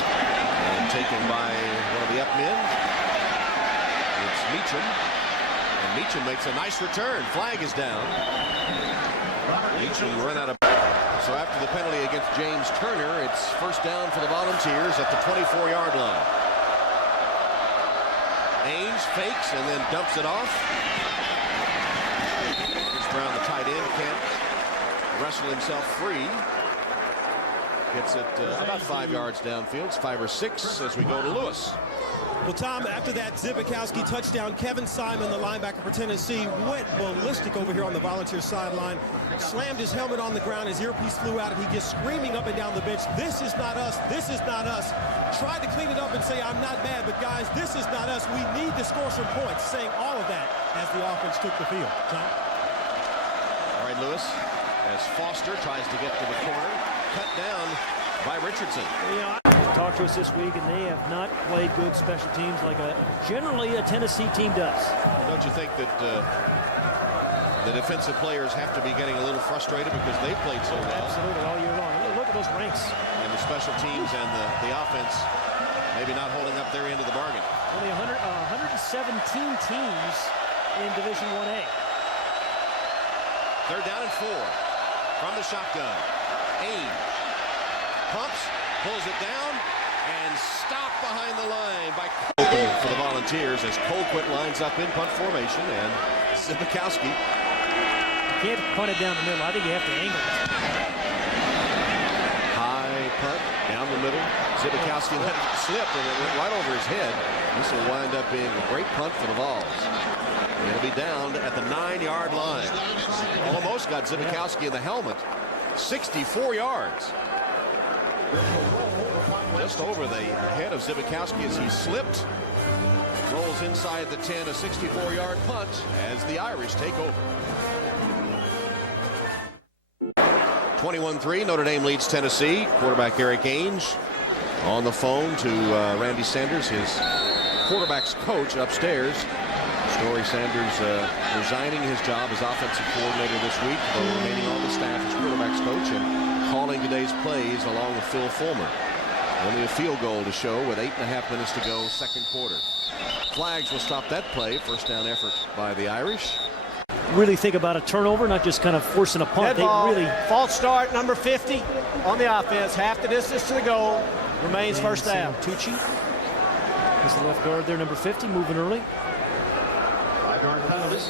And taken by one of the up men. It's Meacham. And Meacham makes a nice return. Flag is down. Meacham run out of... So after the penalty against James Turner, it's 1st down for the Volunteers at the 24-yard line. Ainge fakes and then dumps it off. Here's Brown, the tight end, can't wrestle himself free. Gets it about 5 yards downfield. It's 5 or 6 as we go to Lewis. Well, Tom, after that Zibikowski touchdown, Kevin Simon, the linebacker for Tennessee, went ballistic over here on the Volunteer sideline, slammed his helmet on the ground, his earpiece flew out, and he gets screaming up and down the bench, "This is not us, this is not us." Tried to clean it up and say, "I'm not mad, but guys, this is not us. We need to score some points," saying all of that as the offense took the field. Tom? All right, Lewis, as Foster tries to get to the corner, cut down by Richardson. Talked to us this week, and they have not played good special teams like generally a Tennessee team does. Don't you think that the defensive players have to be getting a little frustrated because they played so well? Absolutely, all year long. Look at those ranks. And the special teams and the offense maybe not holding up their end of the bargain. Only 117 teams in Division 1A. 3rd down and 4 from the shotgun. Ainge pumps, pulls it down, and stopped behind the line by Colquitt for the Volunteers as Colquitt lines up in punt formation, and Zibikowski. You can't punt it down the middle. I think you have to angle it. High punt down the middle. Zibikowski let it slip, and it went right over his head. This will wind up being a great punt for the Vols. It'll be down at the 9-yard line. Almost got Zibikowski in the helmet. 64 yards. Just over the head of Zibikowski as he slipped. Rolls inside the 10, a 64-yard punt as the Irish take over. 21-3, Notre Dame leads Tennessee. Quarterback Eric Ainge on the phone to Randy Sanders, his quarterback's coach upstairs. Story Sanders resigning his job as offensive coordinator this week, though remaining on the staff as quarterback's coach and calling today's plays along with Phil Fulmer. Only a field goal to show with 8.5 minutes to go, 2nd quarter. Flags will stop that play. 1st down effort by the Irish. Really think about a turnover, not just kind of forcing a punt. Dead ball. False start, number 50 on the offense. Half the distance to the goal. Remains 1st down. Tucci is the left guard there, number 50, moving early.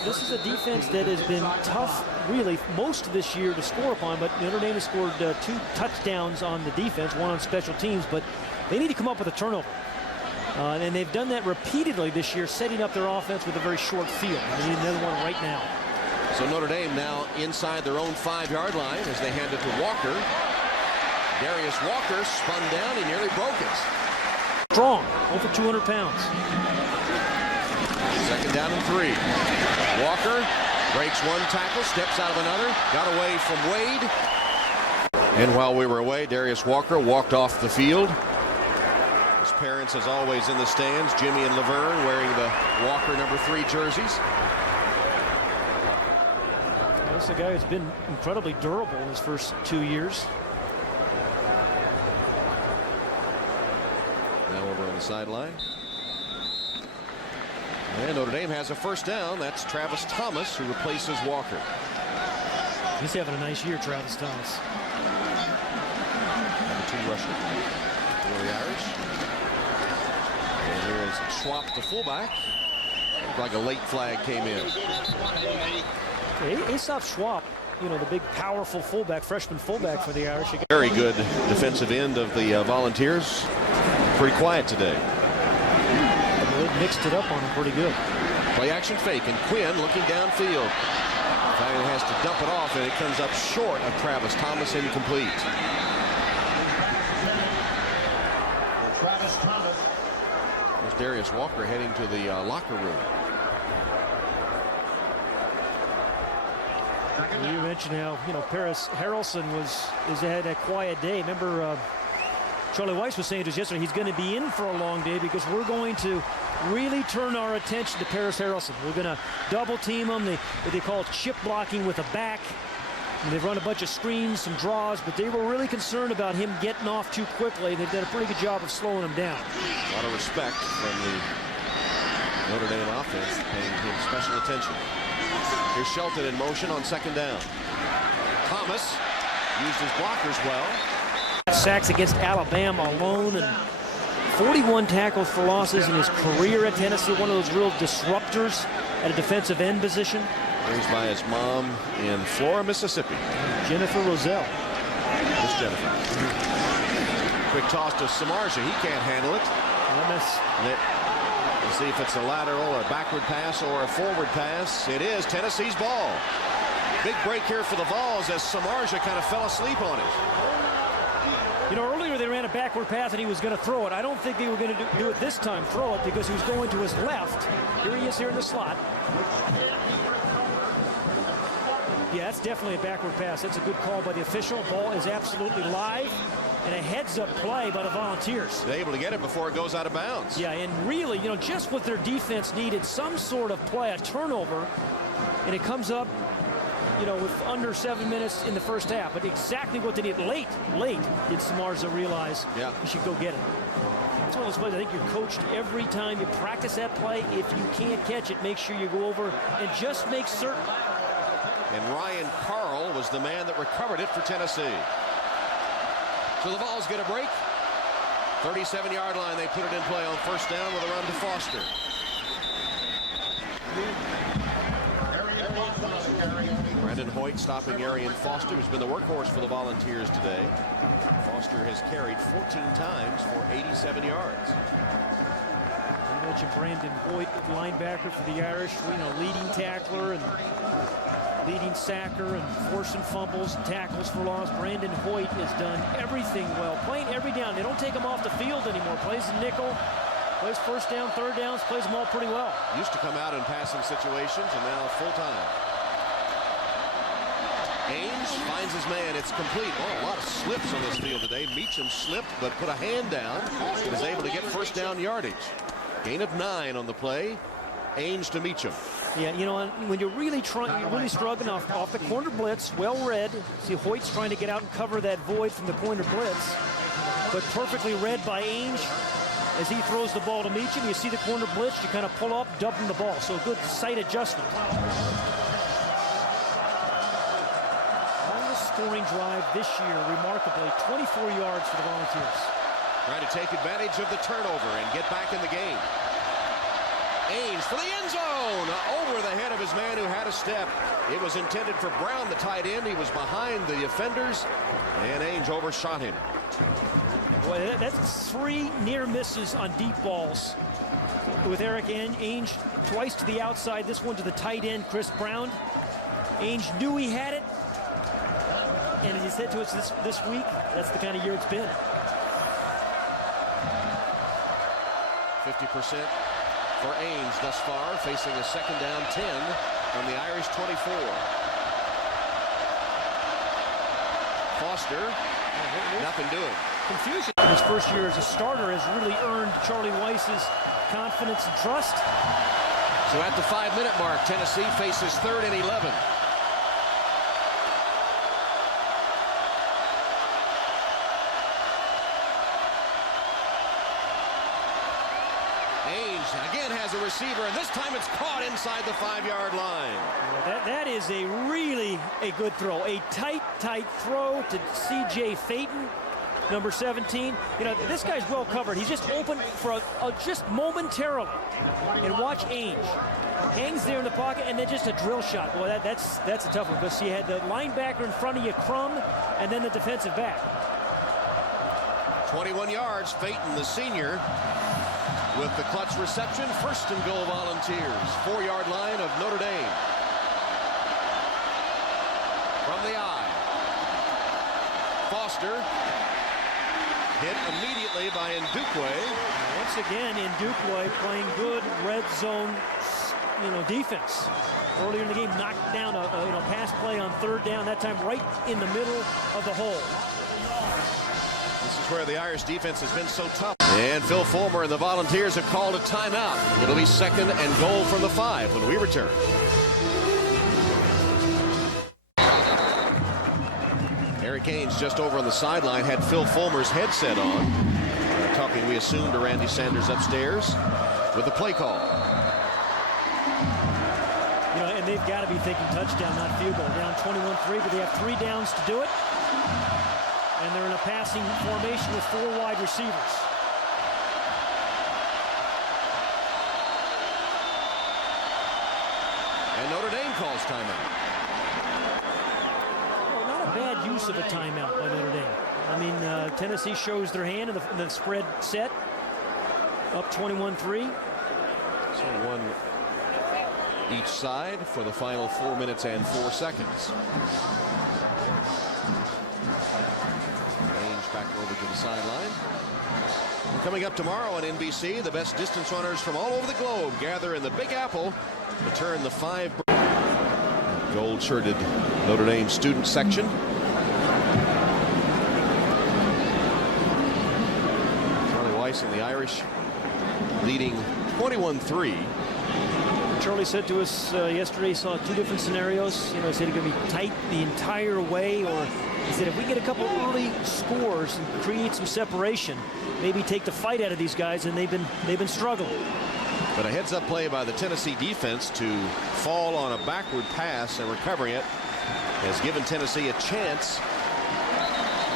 This is a defense that has been tough, really, most of this year to score upon, but Notre Dame has scored 2 touchdowns on the defense, 1 on special teams, but they need to come up with a turnover. And they've done that repeatedly this year, setting up their offense with a very short field. They need another one right now. So Notre Dame now inside their own 5-yard line as they hand it to Walker. Darius Walker spun down, he nearly broke it. Strong, over 200 pounds. 2nd down and 3. Walker breaks 1 tackle, steps out of another, got away from Wade. And while we were away, Darius Walker walked off the field. His parents, as always, in the stands, Jimmy and Laverne wearing the Walker number 3 jerseys. This is a guy who's been incredibly durable in his first 2 years. Now over on the sideline. And Notre Dame has a first down. That's Travis Thomas, who replaces Walker. He's having a nice year, Travis Thomas. Number 2 rusher for the Irish. And here is Schwab, the fullback. Looked like a late flag came in. Aesop Schwab, you know, the big, powerful fullback, freshman fullback for the Irish. Very good defensive end of the Volunteers. Pretty quiet today. They mixed it up on him pretty good. Play action fake, and Quinn looking downfield. Finally has to dump it off, and it comes up short of Travis Thomas, incomplete. There's Darius Walker heading to the locker room. You mentioned how, you know, Paris Harrelson had a quiet day. Remember, Charlie Weiss was saying to us yesterday he's going to be in for a long day because we're going to really turn our attention to Paris Harrelson. We're going to double team him. What they call chip blocking with a back. And they've run a bunch of screens, some draws, but they were really concerned about him getting off too quickly. They've done a pretty good job of slowing him down. A lot of respect from the Notre Dame offense, paying him special attention. Here's Shelton in motion on second down. Thomas used his blockers well. Sacks against Alabama alone, and 41 tackles for losses in his career at Tennessee. One of those real disruptors at a defensive end position. Raised by his mom in Flora, Mississippi. Jennifer Roselle. Miss Jennifer. Quick toss to Samardzija. He can't handle it. We'll see if it's a lateral or a backward pass or a forward pass. It is Tennessee's ball. Big break here for the Vols as Samardzija kind of fell asleep on it. You know, earlier they ran a backward pass and he was going to throw it. I don't think they were going to do it this time, throw it, because he was going to his left. Here he is here in the slot. Yeah, that's definitely a backward pass. That's a good call by the official. Ball is absolutely live. And a heads-up play by the Volunteers. They're able to get it before it goes out of bounds. Yeah, and really, you know, just what their defense needed, some sort of play, a turnover, and it comes up, you know, with under 7 minutes in the first half. But exactly what they need. Late did Samardzija realize he should go get it. It's one of those plays I think you're coached every time you practice that play. If you can't catch it, make sure you go over and just make certain. And Ryan Carl was the man that recovered it for Tennessee. So the Vols get a break. 37-yard line, they put it in play on first down with a run to Foster. Brandon Hoyt stopping Arian Foster, who's been the workhorse for the Volunteers today. Foster has carried 14 times for 87 yards. You mentioned Brandon Hoyt, linebacker for the Irish, you know, leading tackler and leading sacker and forcing fumbles and tackles for loss. Brandon Hoyt has done everything well, playing every down. They don't take him off the field anymore. Plays the nickel, plays first down, third downs, plays them all pretty well. Used to come out in passing situations and now full time. Ames finds his man. It's complete. Oh, a lot of slips on this field today. Meacham slipped but put a hand down and is able to get first down yardage. Gain of 9 on the play. Ames to Meacham. Yeah, you know, when you're really struggling off the corner blitz, well read. See, Hoyt's trying to get out and cover that void from the corner blitz, but perfectly read by Ainge as he throws the ball to Meacham. You see the corner blitz, you kind of pull up, dump him the ball. So a good sight adjustment. Longest scoring drive this year, remarkably, 24 yards for the Volunteers. Trying to take advantage of the turnover and get back in the game. Ames for the end zone, over the head of his man who had a step. It was intended for Brown, the tight end. He was behind the defenders, and Ames overshot him. Boy, that's 3 near misses on deep balls with Eric Ainge, twice to the outside, this one to the tight end, Chris Brown. Ainge knew he had it, and as he said to us this week, that's the kind of year it's been. 50% for Ames thus far, facing a second down 10 from the Irish 24. Foster, nothing doing. Confusion in his first year as a starter has really earned Charlie Weiss's confidence and trust. So at the 5-minute mark, Tennessee faces 3rd and 11. receiver, and this time it's caught inside the 5-yard line. That is a really good throw. A tight throw to C.J. Phaeton, number 17. You know, this guy's well covered. He's just open for just momentarily. And watch Ainge. Hangs there in the pocket, and then just a drill shot. Boy, that's a tough one, because you had the linebacker in front of you, Crum, and then the defensive back. 21 yards, Phaeton, the senior, with the clutch reception. First and goal, Volunteers. 4-yard line of Notre Dame. From the eye. Foster hit immediately by Ndukwe. Once again, Ndukwe playing good red zone, defense. Earlier in the game, knocked down a pass play on 3rd down. That time right in the middle of the hole. This is where the Irish defense has been so tough. And Phil Fulmer and the Volunteers have called a timeout. It'll be 2nd and goal from the 5 when we return. Eric Ainge just over on the sideline had Phil Fulmer's headset on. Talking, we assume, to Randy Sanders upstairs with the play call. And they've got to be thinking touchdown, not field goal. Down 21-3, but they have 3 downs to do it. And they're in a passing formation with 4 wide receivers. And Notre Dame calls timeout. Well, not a bad use of a timeout by Notre Dame. I mean, Tennessee shows their hand in the spread set. Up 21-3. So 1 each side for the final 4 minutes and 4 seconds. Range back over to the sideline. Coming up tomorrow on NBC, the best distance runners from all over the globe gather in the Big Apple to turn the 5 gold-shirted Notre Dame student section. Charlie Weiss and the Irish leading 21-3. Charlie said to us yesterday he saw 2 different scenarios. He said it's going to be tight the entire way, or he said if we get a couple early scores and create some separation, maybe take the fight out of these guys, and they've been struggling. But a heads-up play by the Tennessee defense to fall on a backward pass and recovering it has given Tennessee a chance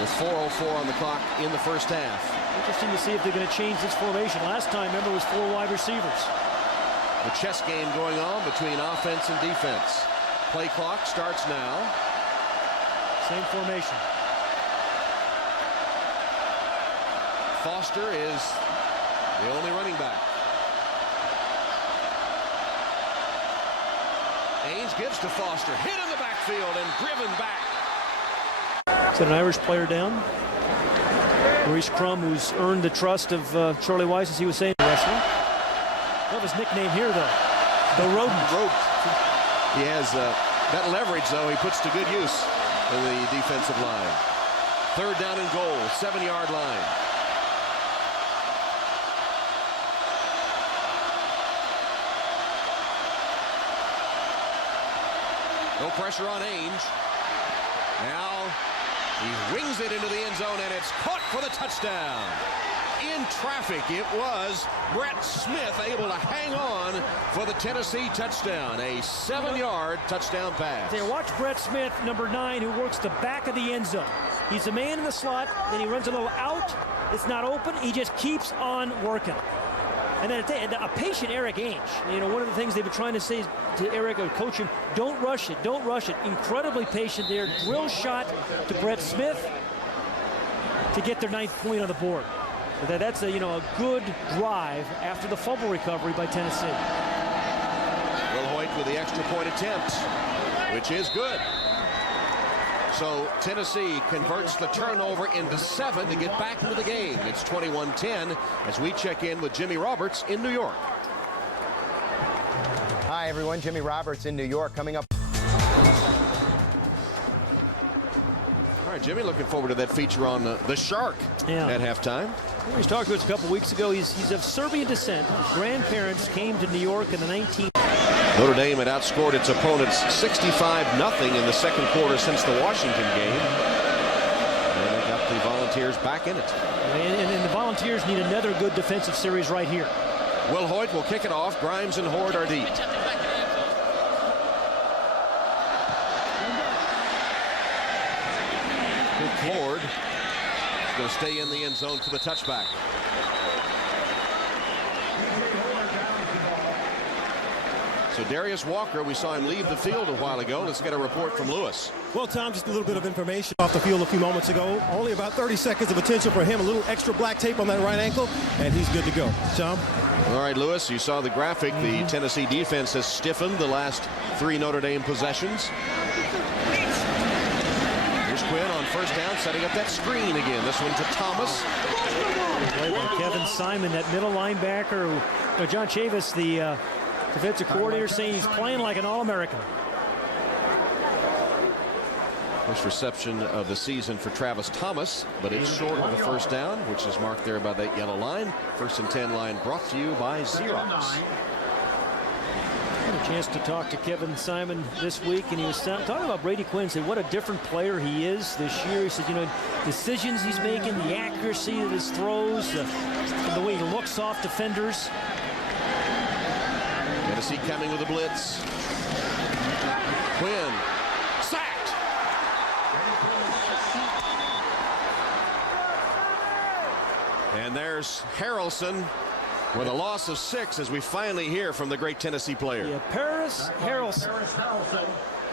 with 4:04 on the clock in the first half. Interesting to see if they're going to change this formation. Last time, remember, was 4 wide receivers. The chess game going on between offense and defense. Play clock starts now. Same formation. Foster is the only running back. Ainge gives to Foster. Hit in the backfield and driven back. Is that an Irish player down? Maurice Crum, who's earned the trust of Charlie Weiss, as he was saying, wrestler. Love his nickname here, though. The Rodent. He has that leverage, though, he puts to good use in the defensive line. 3rd down and goal, 7-yard line. No pressure on Ainge. Now he wings it into the end zone, and it's caught for the touchdown. In traffic, it was Brett Smith able to hang on for the Tennessee touchdown. A 7-yard touchdown pass. There, watch Brett Smith, number 9, who works the back of the end zone. He's a man in the slot, then he runs a little out. It's not open. He just keeps on working. And then a patient Eric Ainge. One of the things they've been trying to say to Eric, or coach him, don't rush it, don't rush it. Incredibly patient there. Drill shot to Brett Smith to get their 9th point on the board. So that's a good drive after the fumble recovery by Tennessee. Will Hoyt with the extra point attempt, which is good. So Tennessee converts the turnover into 7 to get back into the game. It's 21-10 as we check in with Jimmy Roberts in New York. Hi, everyone. Jimmy Roberts in New York. Coming up. All right, Jimmy, looking forward to that feature on the Shark at halftime. He was talking to us a couple weeks ago. He's of Serbian descent. His grandparents came to New York in the 19... Notre Dame had outscored its opponents 65-0 in the second quarter since the Washington game. And they got the Volunteers back in it. And the Volunteers need another good defensive series right here. Will Hoyt will kick it off. Grimes and Horde are deep. Horde is going to stay in the end zone for the touchback. So Darius Walker, we saw him leave the field a while ago. Let's get a report from Lewis. Well, Tom, just a little bit of information off the field a few moments ago. Only about 30 seconds of attention for him. A little extra black tape on that right ankle, and he's good to go. Tom? All right, Lewis, you saw the graphic. The Tennessee defense has stiffened the last 3 Notre Dame possessions. Here's Quinn on first down, setting up that screen again. This one to Thomas. Played by Kevin Simon, that middle linebacker. John Chavis, the defensive coordinator, saying he's playing like an All-American. First reception of the season for Travis Thomas, but it's short of the first down, which is marked there by that yellow line. 1st and 10 line brought to you by Xerox. I had a chance to talk to Kevin Simon this week, and he was talking about Brady Quinn, said what a different player he is this year. He said, you know, decisions he's making, the accuracy of his throws, the way he looks off defenders. Tennessee coming with a blitz. Quinn sacked. And there's Harrelson with a loss of 6 as we finally hear from the great Tennessee player. Yeah, Paris Harrelson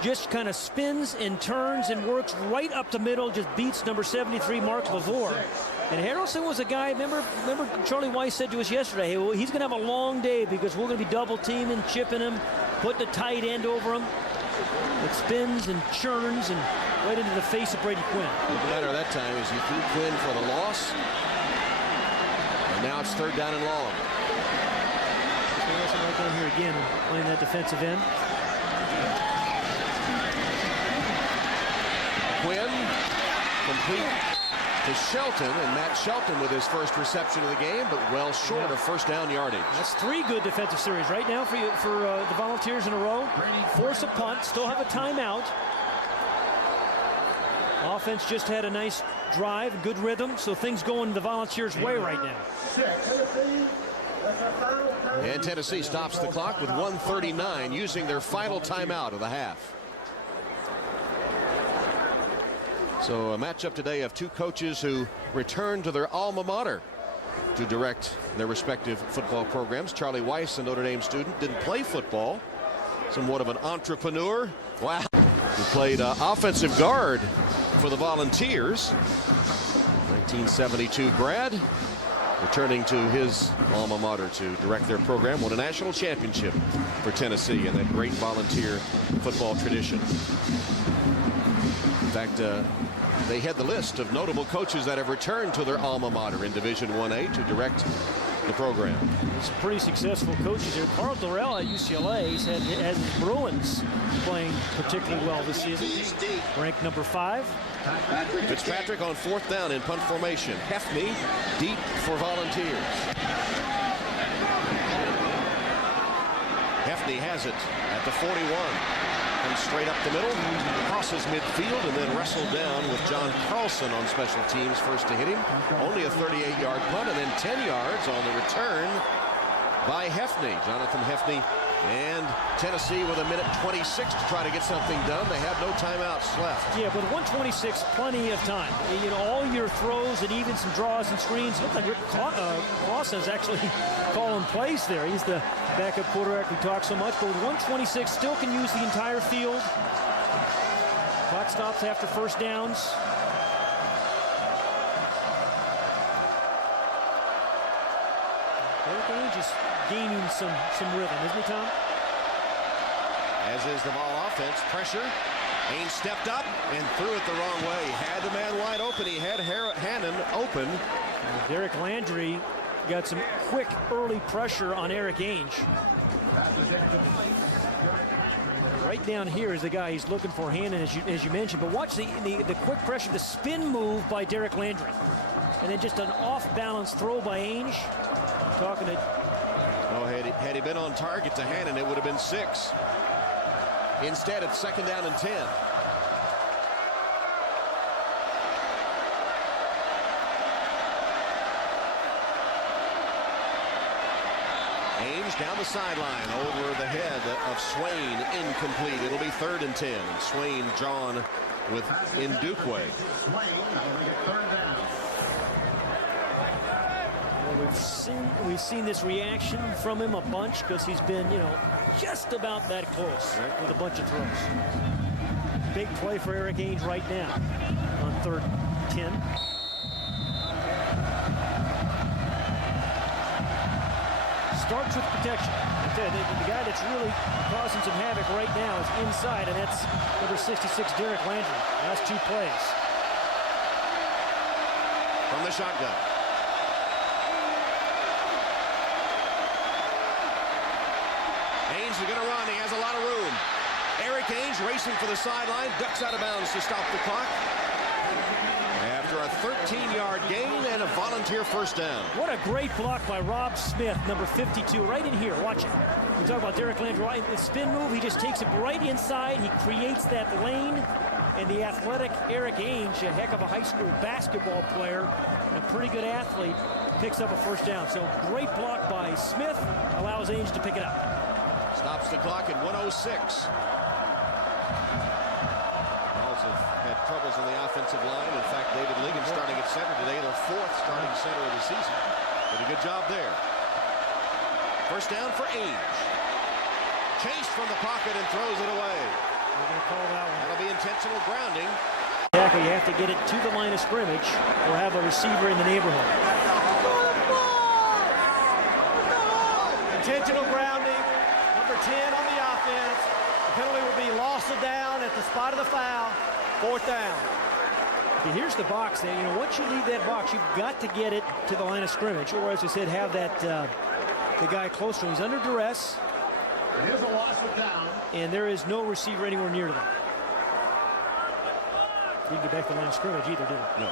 just kind of spins and turns and works right up the middle, just beats number 73, Mark LaVore. And Harrelson was a guy, remember Charlie Weiss said to us yesterday, hey, well, he's going to have a long day because we're going to be double teaming, chipping him, putting a tight end over him. It spins and churns and right into the face of Brady Quinn. The matter that time is you threw Quinn for the loss. And now it's 3rd down and long. Harrelson right down here again playing that defensive end. Quinn complete to Shelton, and Matt Shelton with his first reception of the game, but well short of first down yardage. That's 3 good defensive series right now for the Volunteers in a row. Force a punt, still have a timeout. Offense just had a nice drive, good rhythm, so things going the Volunteers' way right now. And Tennessee stops the clock with 1:39, using their final timeout of the half. So a matchup today of 2 coaches who return to their alma mater to direct their respective football programs. Charlie Weiss, a Notre Dame student, didn't play football. Somewhat of an entrepreneur. Wow. He played offensive guard for the Volunteers. 1972 grad, returning to his alma mater to direct their program. Won a national championship for Tennessee and that great Volunteer football tradition. In fact, they had the list of notable coaches that have returned to their alma mater in Division 1A to direct the program. Some pretty successful coaches here. Carl Dorrell at UCLA has Bruins playing particularly well this season. Ranked number 5. Fitzpatrick on 4th down in punt formation. Hefney deep for Volunteers. Hefney has it at the 41. Comes straight up the middle, crosses midfield, and then wrestled down with John Carlson on special teams, first to hit him. Only a 38-yard punt, and then 10 yards on the return by Hefney. Jonathan Hefney, and Tennessee with 1:26 to try to get something done. They have no timeouts left. Yeah, but 1:26, plenty of time. You know, all your throws and even some draws and screens. Look like Rick Clausen is actually calling plays there. He's the backup quarterback we talk so much, but with 1:26, still can use the entire field. Clock stops after first downs. Derek Ainge is gaining some rhythm, isn't he, Tom? As is the ball offense. Pressure. Ainge stepped up and threw it the wrong way. He had the man wide open. He had Hannon open. And Derek Landry got some quick early pressure on Eric Ainge. Right down here is the guy he's looking for, Hannon, as you mentioned. But watch the quick pressure, the spin move by Derek Landry. And then just an off-balance throw by Ainge. Talking to... Oh, had he been on target to Hannon, it would have been 6. Instead, it's 2nd down and 10. Ainge down the sideline over the head of Swain, incomplete. It'll be 3rd and 10. And Swain drawn with Ndukwe. Well, we've seen this reaction from him a bunch because he's been, just about that close with a bunch of throws. Big play for Eric Ainge right now on 3rd and 10. Starts with protection. The guy that's really causing some havoc right now is inside, and that's number 66, Derek Landry. Last 2 plays. From the shotgun. Ainge is going to run. He has a lot of room. Eric Ainge racing for the sideline, ducks out of bounds to stop the clock. After a 13-yard gain and a volunteer first down. What a great block by Rob Smith, number 52, right in here. Watch it. We talk about Derek Landry, right? The spin move, he just takes it right inside. He creates that lane. And the athletic Eric Ainge, a heck of a high school basketball player and a pretty good athlete, picks up a first down. So great block by Smith, allows Ainge to pick it up. Stops the clock at 1:06. Had troubles on the offensive line. In fact, David Ligon starting at center today, their 4th starting center of the season. Did a good job there. First down for Ainge. Chased from the pocket and throws it away. We're going to call that one. That'll be intentional grounding. Tackle, you have to get it to the line of scrimmage or have a receiver in the neighborhood. Intentional grounding. Number 10 on the offense. The penalty will be loss of down at the spot of the foul. 4th down. Okay, here's the box. Once you leave that box, you've got to get it to the line of scrimmage, or as I said, have that the guy close to him. He's under duress. Here's a loss of down. And there is no receiver anywhere near to them. He didn't get back to the line of scrimmage either, did he? No.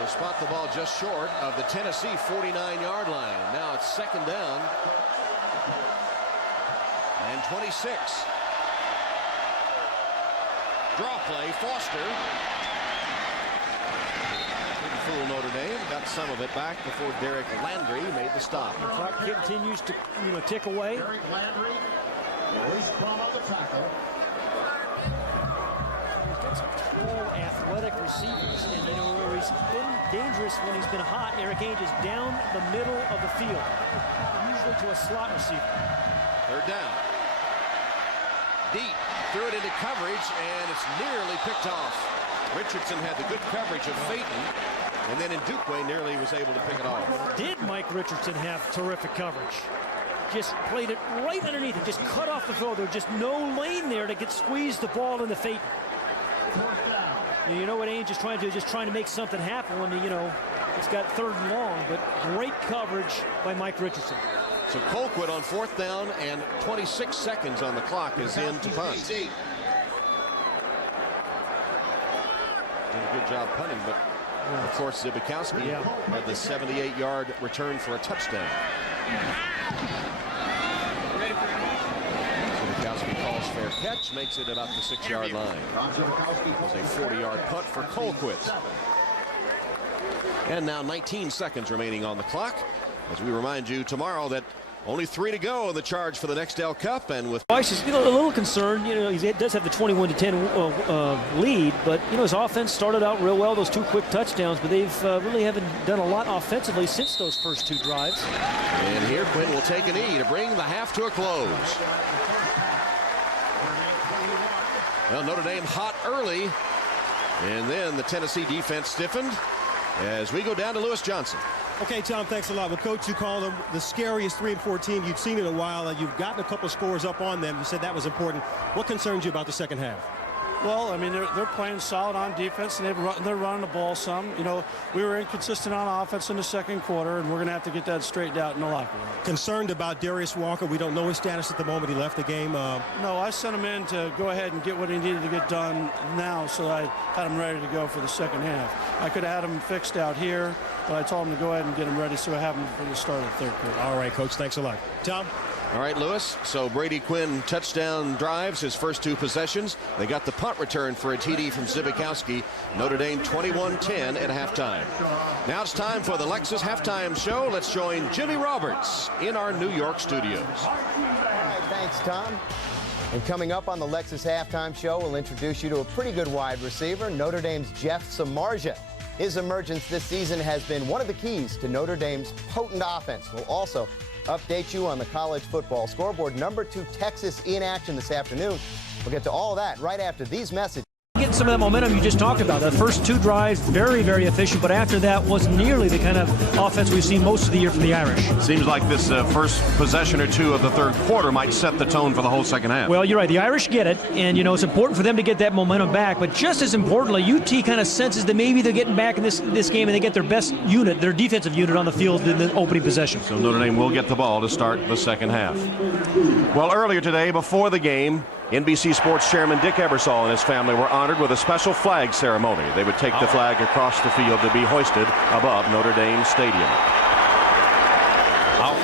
So spot the ball just short of the Tennessee 49-yard line. Now it's 2nd down. And 26. Draw play, Foster. Didn't fool Notre Dame. Got some of it back before Derek Landry made the stop. The clock continues to, tick away. Derek Landry, Maurice Crum on the tackle. He's got some tall, athletic receivers, and where he's been dangerous when he's been hot, Eric Ainge is down the middle of the field, usually to a slot receiver. 3rd down. Deep, threw it into coverage, and it's nearly picked off. Richardson had the good coverage of Phaeton, and then Ndukwe nearly was able to pick it off. Did Mike Richardson have terrific coverage? Just played it right underneath it, just cut off the throw. There was just no lane there to get squeezed the ball into Phaeton. You know what Ainge is trying to do, just trying to make something happen when, it's got 3rd and long, but great coverage by Mike Richardson. So Colquitt on 4th down and 26 seconds on the clock is in to punt. Did a good job punting, but of course Zbikowski had the 78-yard return for a touchdown. Zbikowski calls fair catch, makes it about the 6-yard line. It was a 40-yard punt for Colquitt. And now 19 seconds remaining on the clock. As we remind you tomorrow that only 3 to go in the charge for the Nextel Cup, and with Weiss is a little concerned. He does have the 21-10 lead, but his offense started out real well. Those 2 quick touchdowns, but they've really haven't done a lot offensively since those first 2 drives. And here Quinn will take a knee to bring the half to a close. Well, Notre Dame hot early, and then the Tennessee defense stiffened as we go down to Lewis Johnson. Okay, Tom, thanks a lot. Well, Coach, you called them the scariest 3-4 team you've seen in a while, and you've gotten a couple scores up on them. You said that was important. What concerns you about the second half? Well, I mean, they're playing solid on defense, and they're running the ball some. We were inconsistent on offense in the second quarter, and we're going to have to get that straightened out in the locker room. Concerned about Darius Walker. We don't know his status at the moment. He left the game. No, I sent him in to go ahead and get what he needed to get done now, so I had him ready to go for the second half. I could have had him fixed out here, but I told him to go ahead and get him ready, so I have him for the start of the third quarter. All right, Coach. Thanks a lot. Tom? All right, Lewis. So Brady Quinn touchdown drives his first 2 possessions. They got the punt return for a TD from Zibikowski. Notre Dame 21-10 at halftime. Now it's time for the Lexus halftime show. Let's join Jimmy Roberts in our New York studios. All right, thanks, Tom. And coming up on the Lexus halftime show, we'll introduce you to a pretty good wide receiver, Notre Dame's Jeff Samardzija. His emergence this season has been one of the keys to Notre Dame's potent offense. We'll also update you on the college football scoreboard. Number 2 Texas in action this afternoon. We'll get to all that right after these messages. Getting some of that momentum you just talked about. The first 2 drives, very, very efficient, but after that wasn't nearly the kind of offense we've seen most of the year from the Irish. Seems like this first possession or 2 of the third quarter might set the tone for the whole second half. Well, you're right. The Irish get it, and, you know, it's important for them to get that momentum back, but just as importantly, UT kind of senses that maybe they're getting back in this game and they get their best unit, their defensive unit on the field in the opening possession. So Notre Dame will get the ball to start the second half. Well, earlier today, before the game, NBC Sports Chairman Dick Ebersol and his family were honored with a special flag ceremony. They would take the flag across the field to be hoisted above Notre Dame Stadium.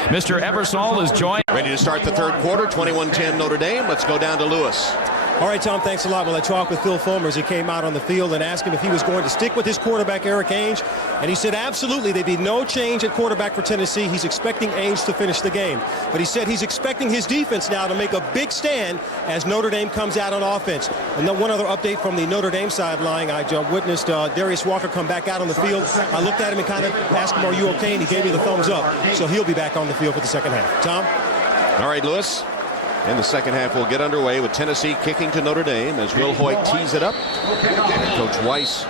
Mr. Ebersol is joined. Ready to start the third quarter, 21-10 Notre Dame. Let's go down to Lewis. All right, Tom, thanks a lot. Well, I talked with Phil Fulmer as he came out on the field and asked him if he was going to stick with his quarterback, Eric Ainge. And he said absolutely there'd be no change at quarterback for Tennessee. He's expecting Ainge to finish the game. But he said he's expecting his defense now to make a big stand as Notre Dame comes out on offense. And then one other update from the Notre Dame sideline. I witnessed Darius Walker come back out on the field. I looked at him and kind of asked him, are you okay? And he gave me the thumbs up. So he'll be back on the field for the second half. Tom? All right, Lewis. In the second half, we'll get underway with Tennessee kicking to Notre Dame as Will Hoyt tees it up. Coach Weiss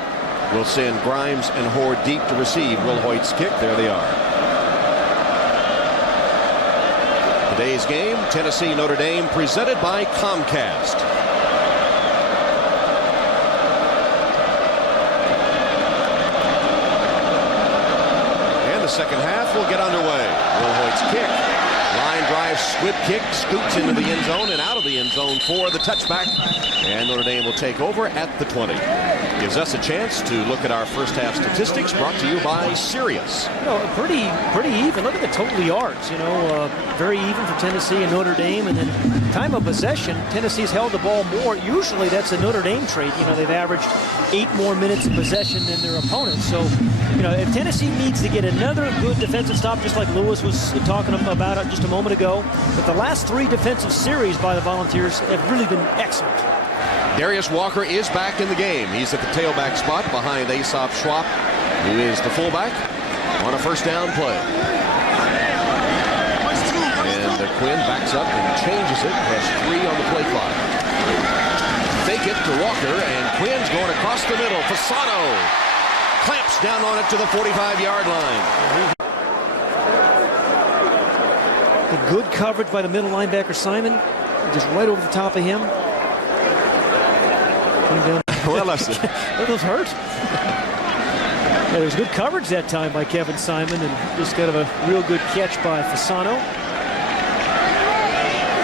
will send Grimes and Hoare deep to receive Will Hoyt's kick. There they are. Today's game, Tennessee-Notre Dame, presented by Comcast. And the second half will get underway. Will Hoyt's kick. Line drive, squib kick, scoots into the end zone and out of the end zone for the touchback. And Notre Dame will take over at the 20. Gives us a chance to look at our first half statistics brought to you by Sirius. You know, pretty even. Look at the total yards, you know, very even for Tennessee and Notre Dame. And then time of possession, Tennessee's held the ball more. Usually that's a Notre Dame trait. You know, they've averaged 8 more minutes of possession than their opponents. So, you know, if Tennessee needs to get another good defensive stop, just like Lewis was talking about it just a moment ago, but the last 3 defensive series by the Volunteers have really been excellent. Darius Walker is back in the game. He's at the tailback spot behind Aesop Schwab, who is the fullback on a first down play. And Quinn backs up and changes it. Has 3 on the play clock. Fake it to Walker, and Quinn's going across the middle. Fasano clamps down on it to the 45-yard line. The good coverage by the middle linebacker Simon, just right over the top of him. Well, listen. Those hurt. Yeah, there was good coverage that time by Kevin Simon, and just kind of a real good catch by Fasano.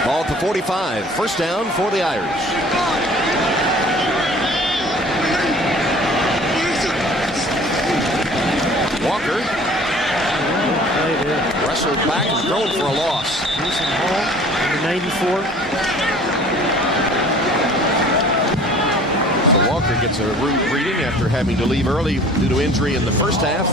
Ball at the 45. First down for the Irish. Walker wrestled back and thrown for a loss. Mason Hall, number 94. So Walker gets a rude greeting after having to leave early due to injury in the first half.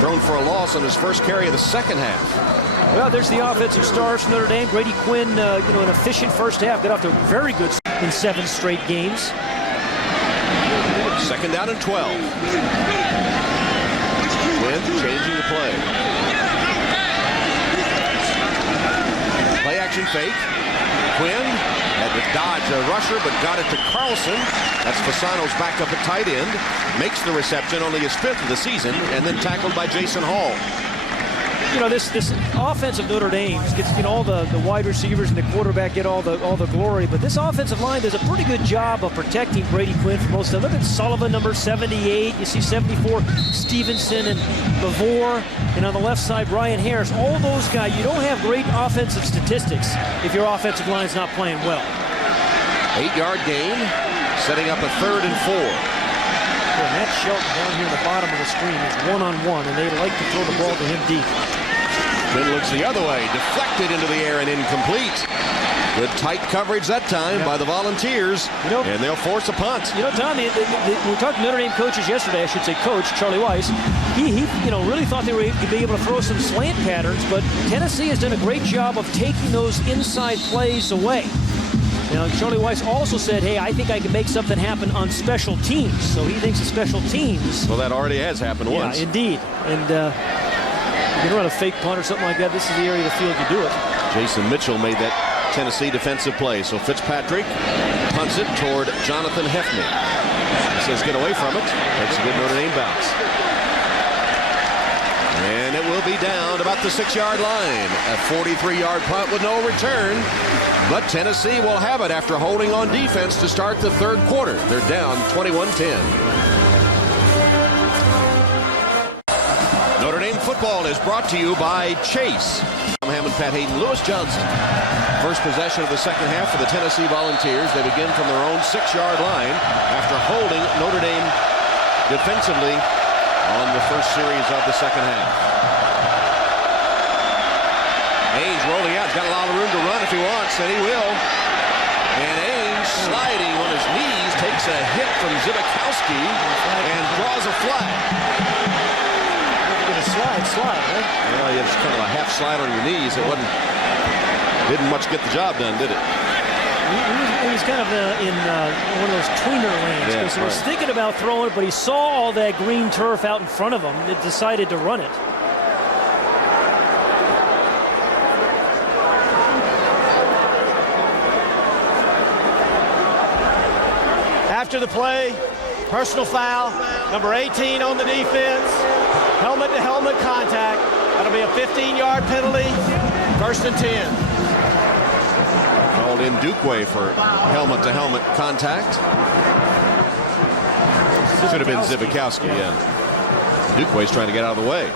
Thrown for a loss on his first carry of the second half. Well, there's the offensive stars from Notre Dame. Brady Quinn, you know, an efficient first half. Got off to a very good start in 7 straight games. Second down and 12. Quinn changing the play. Play action fake. Quinn had to dodge a rusher, but got it to Carlson. That's Fasano's backup at tight end. Makes the reception, only his 5th of the season, and then tackled by Jason Hall. You know, this offense of Notre Dame gets, you know, all the wide receivers and the quarterback get all the glory, but this offensive line does a pretty good job of protecting Brady Quinn for most of them. Look at Sullivan, number 78. You see 74, Stevenson and Lavore, and on the left side, Brian Harris. All those guys, you don't have great offensive statistics if your offensive line's not playing well. 8-yard gain, setting up a 3rd and 4. Well, Matt Shelton down here at the bottom of the screen is one-on-one, and they like to throw the ball to him deep. Spin looks the other way, deflected into the air and incomplete. Good tight coverage that time by the Volunteers, and they'll force a punt. You know, Tom, we were talking to Notre Dame coaches yesterday, I should say coach, Charlie Weiss. He really thought they were going to be able to throw some slant patterns, but Tennessee has done a great job of taking those inside plays away. Now, Charlie Weiss also said, hey, I think I can make something happen on special teams. So he thinks of special teams. Well, that already has happened once. Yeah, indeed. And you can run a fake punt or something like that. This is the area of the field you do it. Jason Mitchell made that Tennessee defensive play. So Fitzpatrick punts it toward Jonathan Hefney. He says get away from it. Takes a good Notre Dame bounce. And it will be down about the 6-yard line. A 43-yard punt with no return. But Tennessee will have it after holding on defense to start the third quarter. They're down 21-10. Notre Dame football is brought to you by Chase. Tom Hammond, Pat Hayden, Lewis Johnson. First possession of the second half for the Tennessee Volunteers. They begin from their own 6-yard line after holding Notre Dame defensively on the first series of the second half. Ainge rolling out. He's got a lot of room to run if he wants, and he will. And Ainge sliding on his knees takes a hit from Zibikowski and draws a flag. Slide, right? Well, you have kind of a half slide on your knees. It didn't much get the job done, did it? He was kind of in one of those tweener lanes. Yeah, he was thinking about throwing it, but he saw all that green turf out in front of him and decided to run it. After the play, personal foul, number 18 on the defense, helmet-to-helmet contact. That'll be a 15-yard penalty, 1st and 10. Called in Dukeway for helmet-to-helmet contact. Should have been Zibikowski, yeah. Dukeway's trying to get out of the way.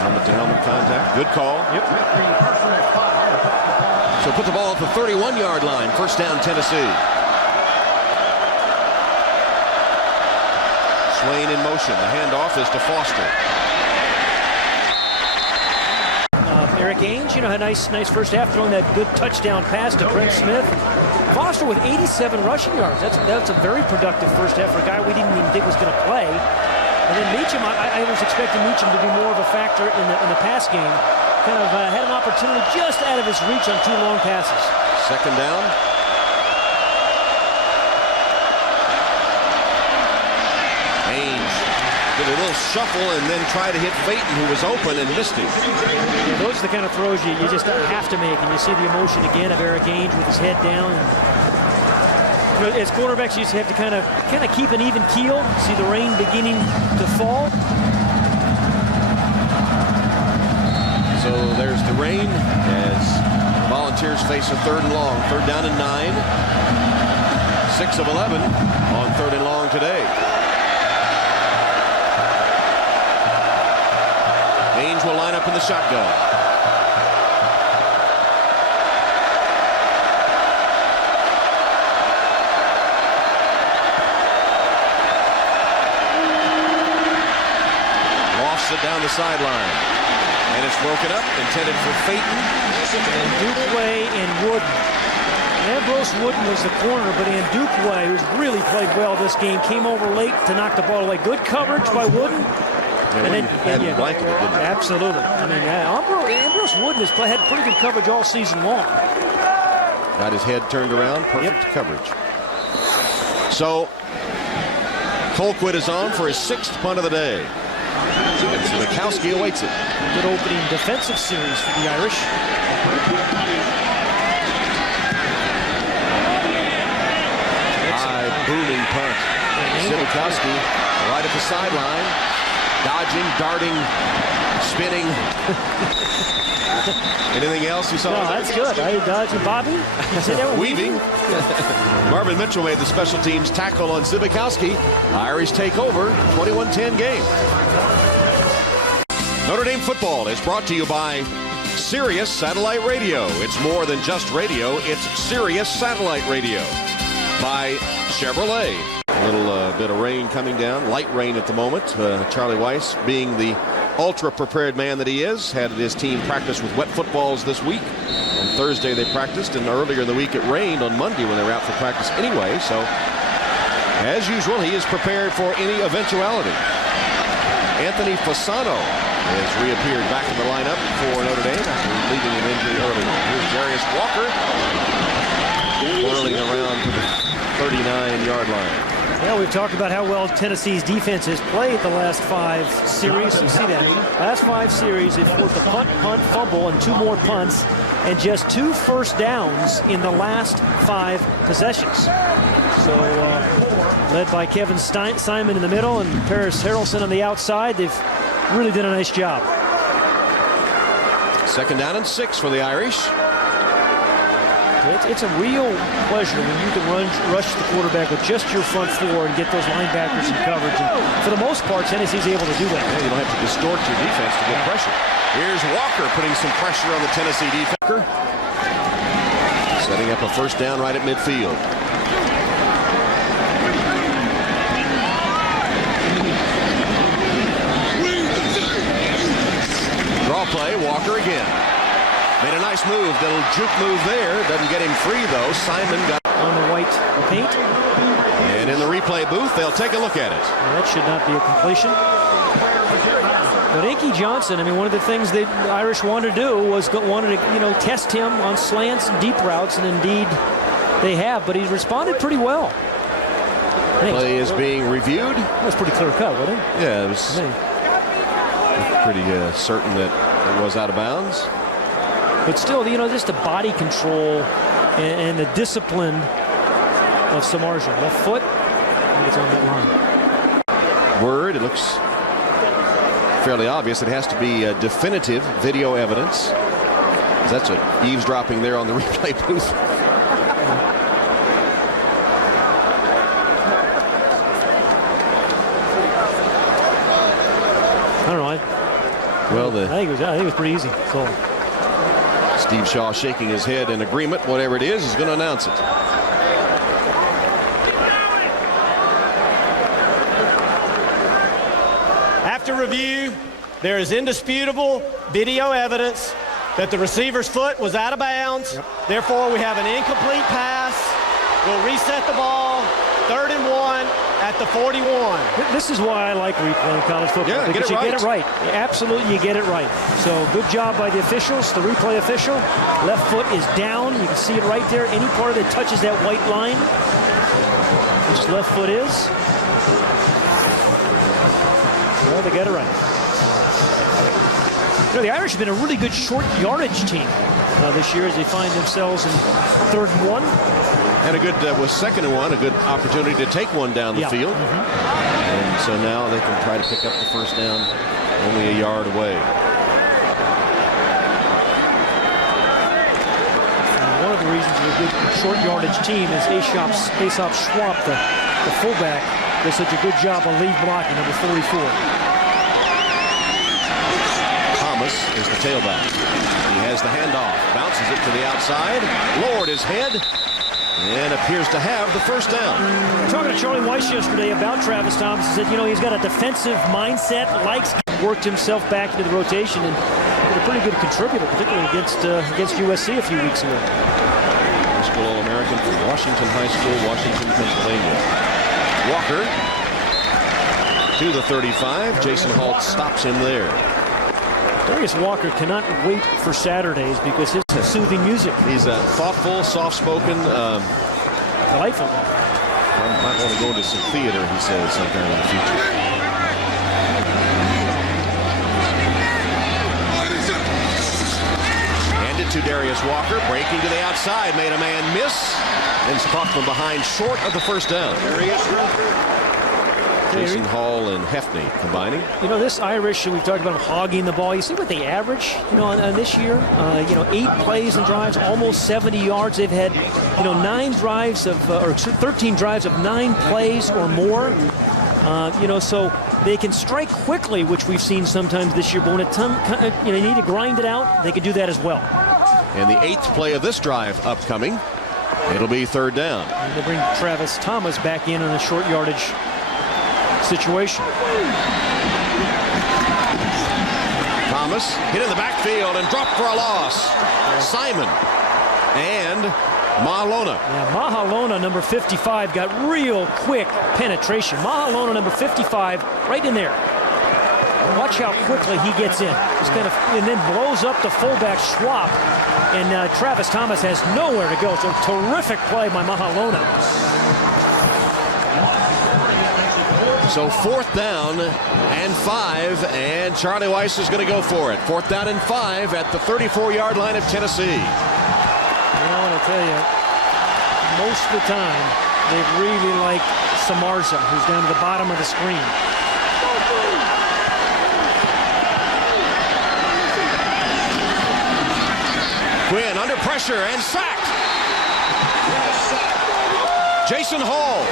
Helmet-to-helmet contact. Good call. Yep. So put the ball at the 31-yard line. First down, Tennessee. Swain in motion. The handoff is to Foster. Eric Ainge, had a nice first half, throwing that good touchdown pass to Brent Smith. Foster with 87 rushing yards. That's a very productive first half for a guy we didn't even think was going to play. And then Meacham, I was expecting Meacham to be more of a factor in the pass game. Kind of had an opportunity just out of his reach on 2 long passes. Second down. Ainge did a little shuffle and then tried to hit Phaeton, who was open, and missed him. Yeah, those are the kind of throws you just have to make, and you see the emotion again of Eric Ainge with his head down. And, as quarterbacks, you just have to kind of keep an even keel. See the rain beginning to fall. So there's the rain as Volunteers face a 3rd and long. 3rd down and 9. 6 of 11 on 3rd and long today. Ainge will line up in the shotgun. Lofts it down the sideline. And it's broken up, intended for Phaeton. And Dukeway and Wooden. Ambrose Wooden was the corner, but Dukeway, who's really played well this game, came over late to knock the ball away. Good coverage by Wooden. Yeah, and then blanketed, didn't he? Absolutely. I mean, Ambrose Wooden has had pretty good coverage all season long. Got his head turned around. Perfect coverage. So Colquitt is on for his 6th punt of the day. Zibikowski awaits it. Good opening defensive series for the Irish. High booming punt. Zibikowski right at the sideline. Dodging, darting, spinning. Anything else you saw? No, that's good. Dodging, Bobby. Weaving. Marvin Mitchell made the special teams tackle on Zibikowski. Irish take over. 21-10 game. Notre Dame football is brought to you by Sirius Satellite Radio. It's more than just radio. It's Sirius Satellite Radio. By Chevrolet. A little bit of rain coming down, light rain at the moment. Charlie Weiss, being the ultra prepared man that he is, had his team practice with wet footballs this week. On Thursday they practiced, and earlier in the week it rained on Monday when they were out for practice anyway. So as usual, he is prepared for any eventuality. Anthony Fasano has reappeared back in the lineup for Notre Dame after leaving an injury early. Here's Darius Walker whirling around to the 39-yard line. Yeah, we've talked about how well Tennessee's defense has played the last 5 series. You see that? Last 5 series, they've forced a punt, fumble, and 2 more punts, and just 2 first downs in the last 5 possessions. So, led by Kevin Simon in the middle and Paris Harrelson on the outside, they've really done a nice job. 2nd down and 6 for the Irish. It's a real pleasure when you can rush the quarterback with just your front 4 and get those linebackers in coverage. And for the most part, Tennessee's able to do that. Yeah, you don't have to distort your defense to get pressure. Here's Walker putting some pressure on the Tennessee defense. Setting up a 1st down right at midfield. Draw play, Walker again. Made a nice move, little juke move there. Doesn't get him free, though. Simon got on the white paint. And in the replay booth, they'll take a look at it. Well, that should not be a completion. But Inky Johnson, I mean, one of the things that the Irish wanted to do was test him on slants and deep routes, and indeed they have. But he's responded pretty well. Play is being reviewed. That was pretty clear cut, wasn't it? Yeah, it was pretty certain that it was out of bounds. But still, just the body control and the discipline of Samardzija. Left foot, it's on that line. Word, it looks fairly obvious. It has to be definitive video evidence. That's a eavesdropping there on the replay booth. I don't know. I think it was pretty easy. So. Steve Shaw shaking his head in agreement. Whatever it is, he's going to announce it. After review, there is indisputable video evidence that the receiver's foot was out of bounds. Yep. Therefore, we have an incomplete pass. We'll reset the ball. 3rd and 1 at the 41. This is why I like replaying college football. Yeah, because you get it right. Absolutely, you get it right. So good job by the officials, the replay official. Left foot is down. You can see it right there. Any part that touches that white line, which left foot is. Well, they got it right. The Irish have been a really good short yardage team this year as they find themselves in 3rd and 1. And a good, with 2nd and 1, a good opportunity to take one down the field. And so now they can try to pick up the 1st down only a yard away. One of the reasons they're a good short yardage team is Aesop Schwab, the fullback, does such a good job on lead blocking, number 44. Thomas is the tailback. He has the handoff, bounces it to the outside, lowered his head, and appears to have the 1st down. Talking to Charlie Weiss yesterday about Travis Thomas, he said, he's got a defensive mindset, worked himself back into the rotation, and been a pretty good contributor, particularly against USC a few weeks ago. High school All-American from Washington High School, Washington, Pennsylvania. Walker to the 35. Jason Holt stops him there. Darius Walker cannot wait for Saturdays because his soothing music. He's a thoughtful, soft-spoken, delightful. I might want to go into some theater, he says, sometime in the future. Handed to Darius Walker, breaking to the outside, made a man miss, and caught from behind short of the 1st down. Jason Hall and Hefney combining. This Irish, we've talked about them hogging the ball. You see what they average, on this year? 8 plays and drives, almost 70 yards. They've had, 13 drives of 9 plays or more. So they can strike quickly, which we've seen sometimes this year. But when you need to grind it out, they can do that as well. And the 8th play of this drive upcoming. It'll be third down. And they bring Travis Thomas back in a short yardage situation. Thomas hit in the backfield and dropped for a loss. Simon and Mahalona. Yeah, Mahalona, number 55, got real quick penetration. Mahalona, number 55, right in there. Watch how quickly he gets in. Just kind of, and then blows up the fullback swap. And Travis Thomas has nowhere to go. So terrific play by Mahalona. So 4th down and 5, and Charlie Weiss is going to go for it. 4th down and 5 at the 34-yard line of Tennessee. I want to tell you, most of the time, they really like Samarza, who's down to the bottom of the screen. Quinn under pressure and sacked. Jason Hall.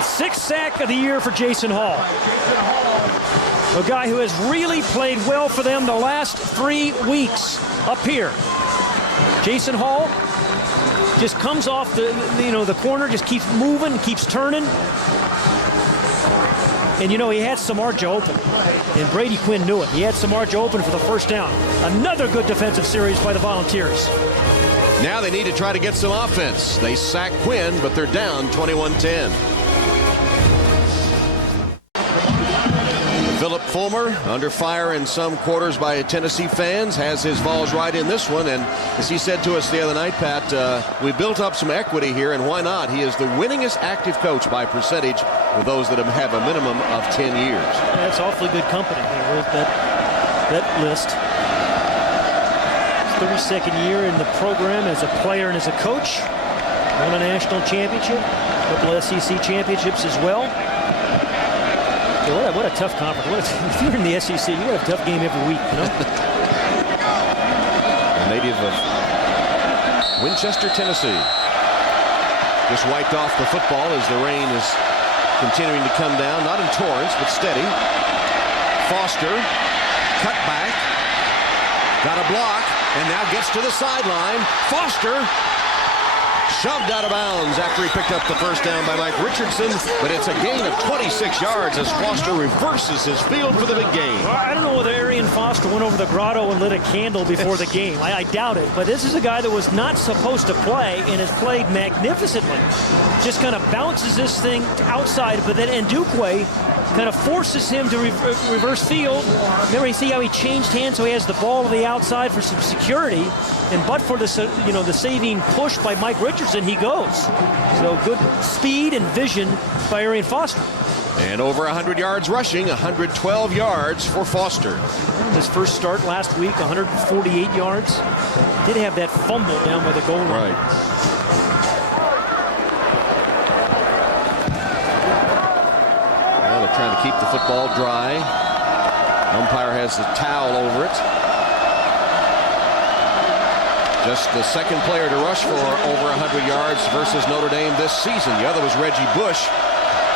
6th sack of the year for Jason Hall. A guy who has really played well for them the last 3 weeks up here. Jason Hall just comes off the corner, just keeps moving, keeps turning. And he had Samardzija open, and Brady Quinn knew it. He had Samardzija open for the first down. Another good defensive series by the Volunteers. Now they need to try to get some offense. They sack Quinn, but they're down 21-10. Philip Fulmer, under fire in some quarters by Tennessee fans, has his Vols right in this one. And as he said to us the other night, Pat, we built up some equity here, and why not? He is the winningest active coach by percentage with those that have a minimum of 10 years. Yeah, that's awfully good company here with that list. His 32nd year in the program as a player and as a coach. Won a national championship, a couple of SEC championships as well. Yeah, what a tough conference. If you're in the SEC, you have a tough game every week, A native of Winchester, Tennessee. Just wiped off the football as the rain is continuing to come down. Not in torrents, but steady. Foster, cut back. Got a block, and now gets to the sideline. Foster shoved out of bounds after he picked up the first down by Mike Richardson, but it's a gain of 26 yards as Foster reverses his field for the big game. Well, I don't know whether Arian Foster went over the grotto and lit a candle before the game. I doubt it, but this is a guy that was not supposed to play and has played magnificently. Just kind of bounces this thing outside, but then Ndukwe kind of forces him to reverse field. Remember, you see how he changed hands, so he has the ball to the outside for some security. And but for the saving push by Mike Richardson, he goes. So good speed and vision by Arian Foster. And over 100 yards rushing, 112 yards for Foster. His first start last week, 148 yards. Did have that fumble down by the goal line. Right. Trying to keep the football dry. Umpire has the towel over it. Just the second player to rush for over 100 yards versus Notre Dame this season. The other was Reggie Bush,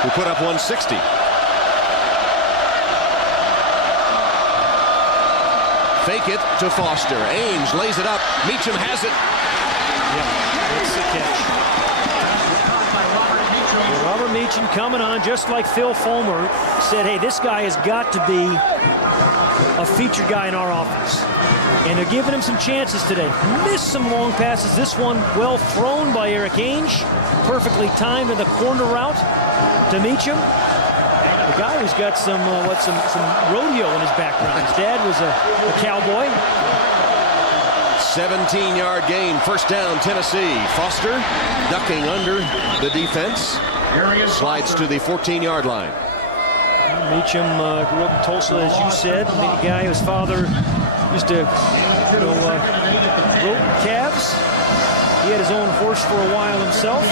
who put up 160. Fake it to Foster. Ames lays it up. Meacham has it. Yeah, that's the catch. Robert Meacham coming on just like Phil Fulmer said, hey, this guy has got to be a featured guy in our offense. And they're giving him some chances today. Missed some long passes. This one well thrown by Eric Ainge. Perfectly timed in the corner route to Meacham. The guy who's got some rodeo in his background. His dad was a cowboy. 17-yard gain, first down, Tennessee. Foster ducking under the defense. Slides to the 14-yard line. Meacham grew up in Tulsa, as you said. The guy whose father used to rope calves. He had his own horse for a while himself.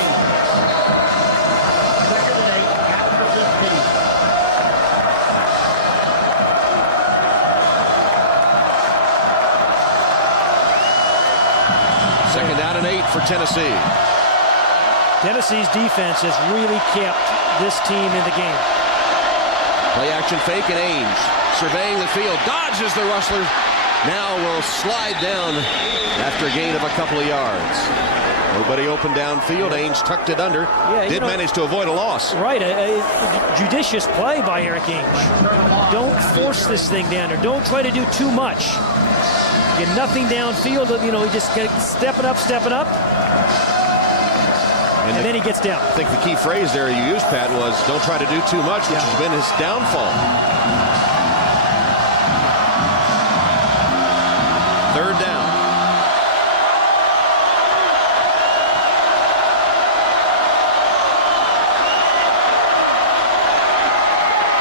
Second down and 8 for Tennessee. Tennessee's defense has really kept this team in the game. Play action fake and Ainge surveying the field, dodges the rustler. Now will slide down after a gain of a couple of yards. Nobody open downfield. Ainge tucked it under. Did manage to avoid a loss. Right, a judicious play by Eric Ainge. Don't force this thing down there. Don't try to do too much. Get nothing downfield. You know, he just stepping up. And then he gets down. I think the key phrase there you used, Pat, was don't try to do too much, which has been his downfall. Third down.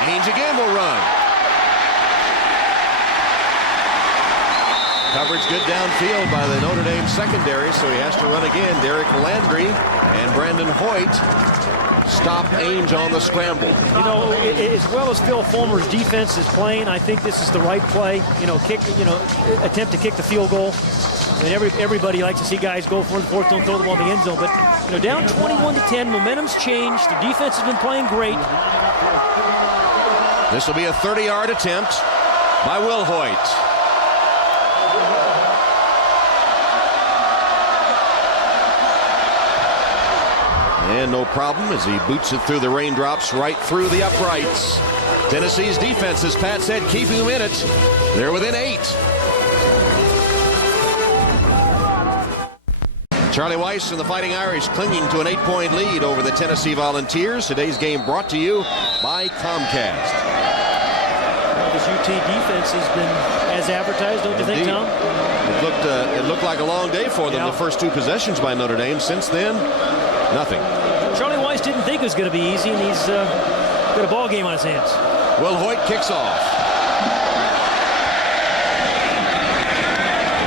Ainge again will run. Coverage good downfield by the Notre Dame secondary, so he has to run again. Derek Landry and Brandon Hoyt stop Ainge on the scramble. You know, as well as Phil Fulmer's defense is playing, I think this is the right play. You know, attempt to kick the field goal. I mean, everybody likes to see guys go for the fourth, don't throw the ball in the end zone. But, you know, down 21-10, momentum's changed. The defense has been playing great. This will be a 30-yard attempt by Will Hoyt. And no problem as he boots it through the raindrops right through the uprights. Tennessee's defense, as Pat said, keep him in it. They're within 8. Charlie Weiss and the Fighting Irish clinging to an 8-point lead over the Tennessee Volunteers. Today's game brought to you by Comcast. Well, this UT defense has been as advertised, don't you think, Tom? It looked like a long day for them, the first 2 possessions by Notre Dame. Since then, nothing. Charlie Weiss didn't think it was going to be easy, and he's got a ball game on his hands. Will Hoyt kicks off.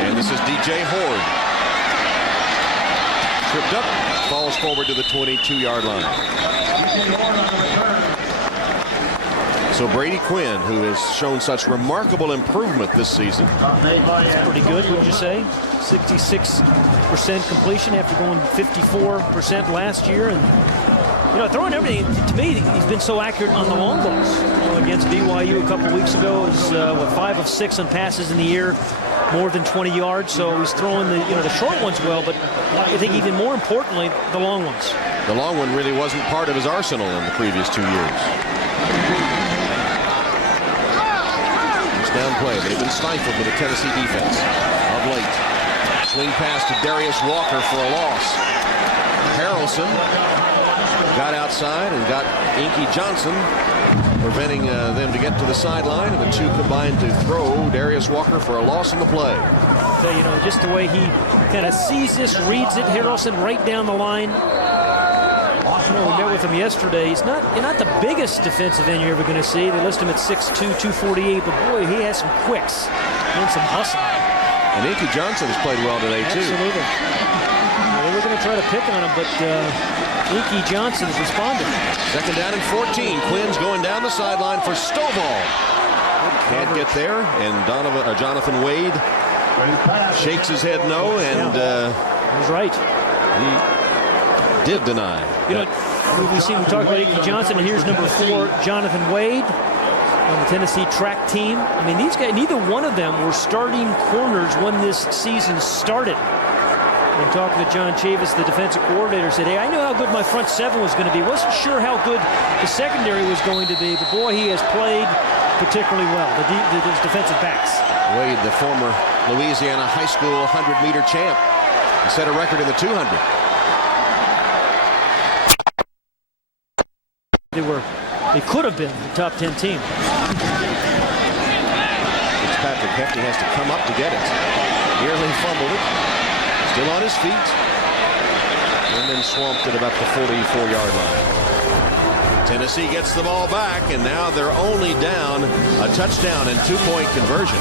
And this is DJ Horde. Tripped up, falls forward to the 22-yard line. So Brady Quinn, who has shown such remarkable improvement this season. That's pretty good, wouldn't you say? 66% completion after going 54% last year. And, you know, throwing everything, to me, he's been so accurate on the long balls. You know, against BYU a couple weeks ago, is 5 of 6 on passes in the year, more than 20 yards. So he's throwing the short ones well, but I think even more importantly, the long ones. The long one really wasn't part of his arsenal in the previous 2 years. Down play, but it's been stifled with the Tennessee defense of late. Swing pass to Darius Walker for a loss. Harrelson got outside and got Inky Johnson, preventing them to get to the sideline, and the two combined to throw Darius Walker for a loss in the play. So, you know, just the way he kind of sees this, reads it, Harrelson right down the line. You know, we met with him yesterday. He's not the biggest defensive end you're ever going to see. They list him at 6'2", 248, but boy, he has some quicks and some hustle. And Inky Johnson has played well today, too. Absolutely. They were going to try to pick on him, but Inky Johnson has responded. Second down and 14. Quinn's going down the sideline for Stovall. Can't get there, and Jonathan Wade shakes his head no, and he's right. He did deny. You know, we talked about Inky Johnson, and here's number 4, Jonathan Wade, on the Tennessee track team. I mean, these guys, neither one of them were starting corners when this season started. And talking to John Chavis, the defensive coordinator, said, hey, I knew how good my front 7 was going to be. Wasn't sure how good the secondary was going to be, but boy, he has played particularly well, the defensive backs. Wade, the former Louisiana high school 100-meter champ, set a record in the 200. They could have been the top 10 team. Fitzpatrick Hefty has to come up to get it. Nearly fumbled it. Still on his feet. And then swamped at about the 44-yard line. Tennessee gets the ball back, and now they're only down a touchdown and 2-point conversion.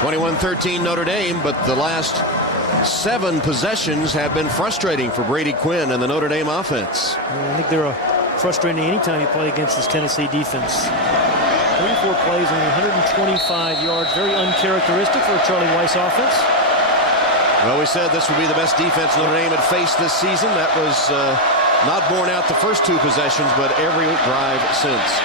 21-13 Notre Dame, but the last 7 possessions have been frustrating for Brady Quinn and the Notre Dame offense. I think they're frustrating anytime you play against this Tennessee defense. 34 plays, only 125 yards. Very uncharacteristic for a Charlie Weiss offense. Well, we said this would be the best defense Notre Dame had faced this season. That was not borne out the first 2 possessions, but every drive since.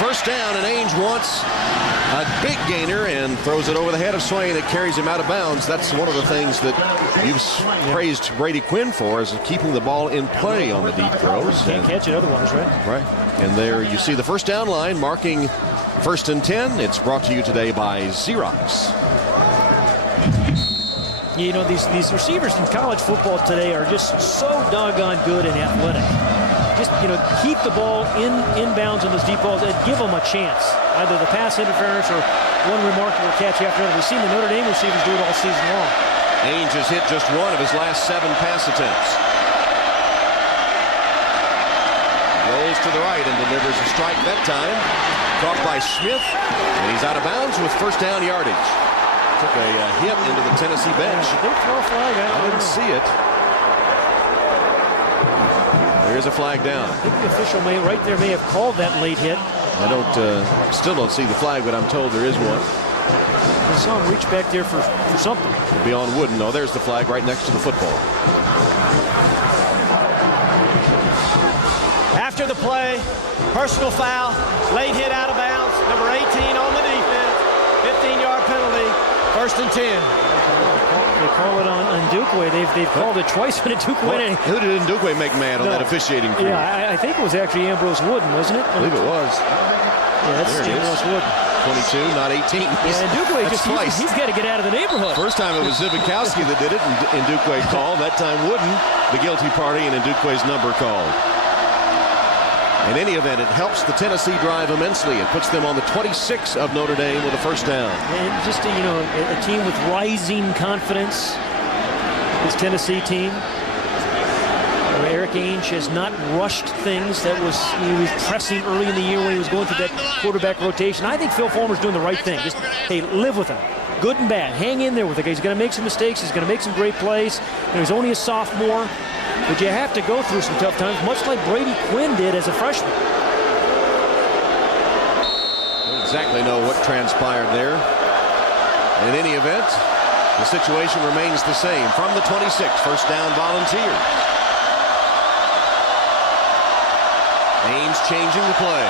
first down, and Ainge wants a big gainer and throws it over the head of Swain. It carries him out of bounds. That's one of the things that you've praised Brady Quinn for, is keeping the ball in play on the deep throws. Can't catch it otherwise, right? Right. And there you see the first down line marking 1st and 10. It's brought to you today by Xerox. You know, these receivers in college football today are just so doggone good and athletic. Just, you know, keep the ball inbounds on those deep balls and give them a chance. Either the pass interference or one remarkable catch after another. We've seen the Notre Dame receivers do it all season long. Ainge has hit just one of his last 7 pass attempts. Rolls to the right and delivers a strike that time. Caught by Smith, and he's out of bounds with first down yardage. Took a hit into the Tennessee bench. Did they throw a flag? I didn't see it. There is a flag down. I think the official may have called that late hit. I still don't see the flag, but I'm told there is one. I saw him reach back there for something. It'll be on Wooden. No, there's the flag right next to the football. After the play, personal foul, late hit out of bounds, number 18 on the defense, 15-yard penalty, 1st and 10. They call it on Ndukwe. They've called it twice on Ndukwe. Who did Ndukwe make mad on that officiating crew? Yeah, I think it was actually Ambrose Wooden, wasn't it? I believe it was. Yeah, that's Ambrose Wooden. 22, not 18. Yeah, Ndukwe he's got to get out of the neighborhood. First time it was Zibikowski that did it, and Ndukwe called. That time Wooden, the guilty party, and Ndukwe's number called. In any event, it helps the Tennessee drive immensely. It puts them on the 26 of Notre Dame with a first down. And just, you know, a team with rising confidence, this Tennessee team. Eric Ainge has not rushed things. He was pressing early in the year when he was going through that quarterback rotation. I think Phil Fulmer's doing the right thing. Just, hey, live with him. Good and bad. Hang in there with the guy. He's going to make some mistakes. He's going to make some great plays. You know, he's only a sophomore. But you have to go through some tough times, much like Brady Quinn did as a freshman. Don't exactly know what transpired there. In any event, the situation remains the same. From the 26, first down Volunteers. Ainge changing the play.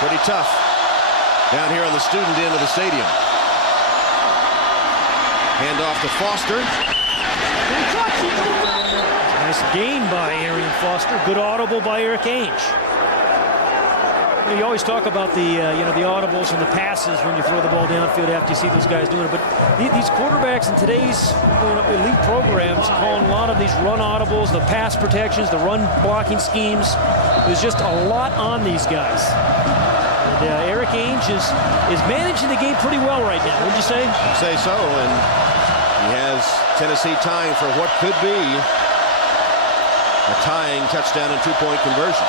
Pretty tough down here on the student end of the stadium. Hand off to Foster. Nice gain by Arian Foster. Good audible by Eric Ainge. You always talk about the the audibles and the passes when you throw the ball downfield after you see those guys doing it. But these quarterbacks in today's elite programs calling a lot of these run audibles, the pass protections, the run blocking schemes. There's just a lot on these guys. And Eric Ainge is managing the game pretty well right now. Wouldn't you say? I'd say so. And he has Tennessee tying for what could be a tying touchdown and two-point conversion.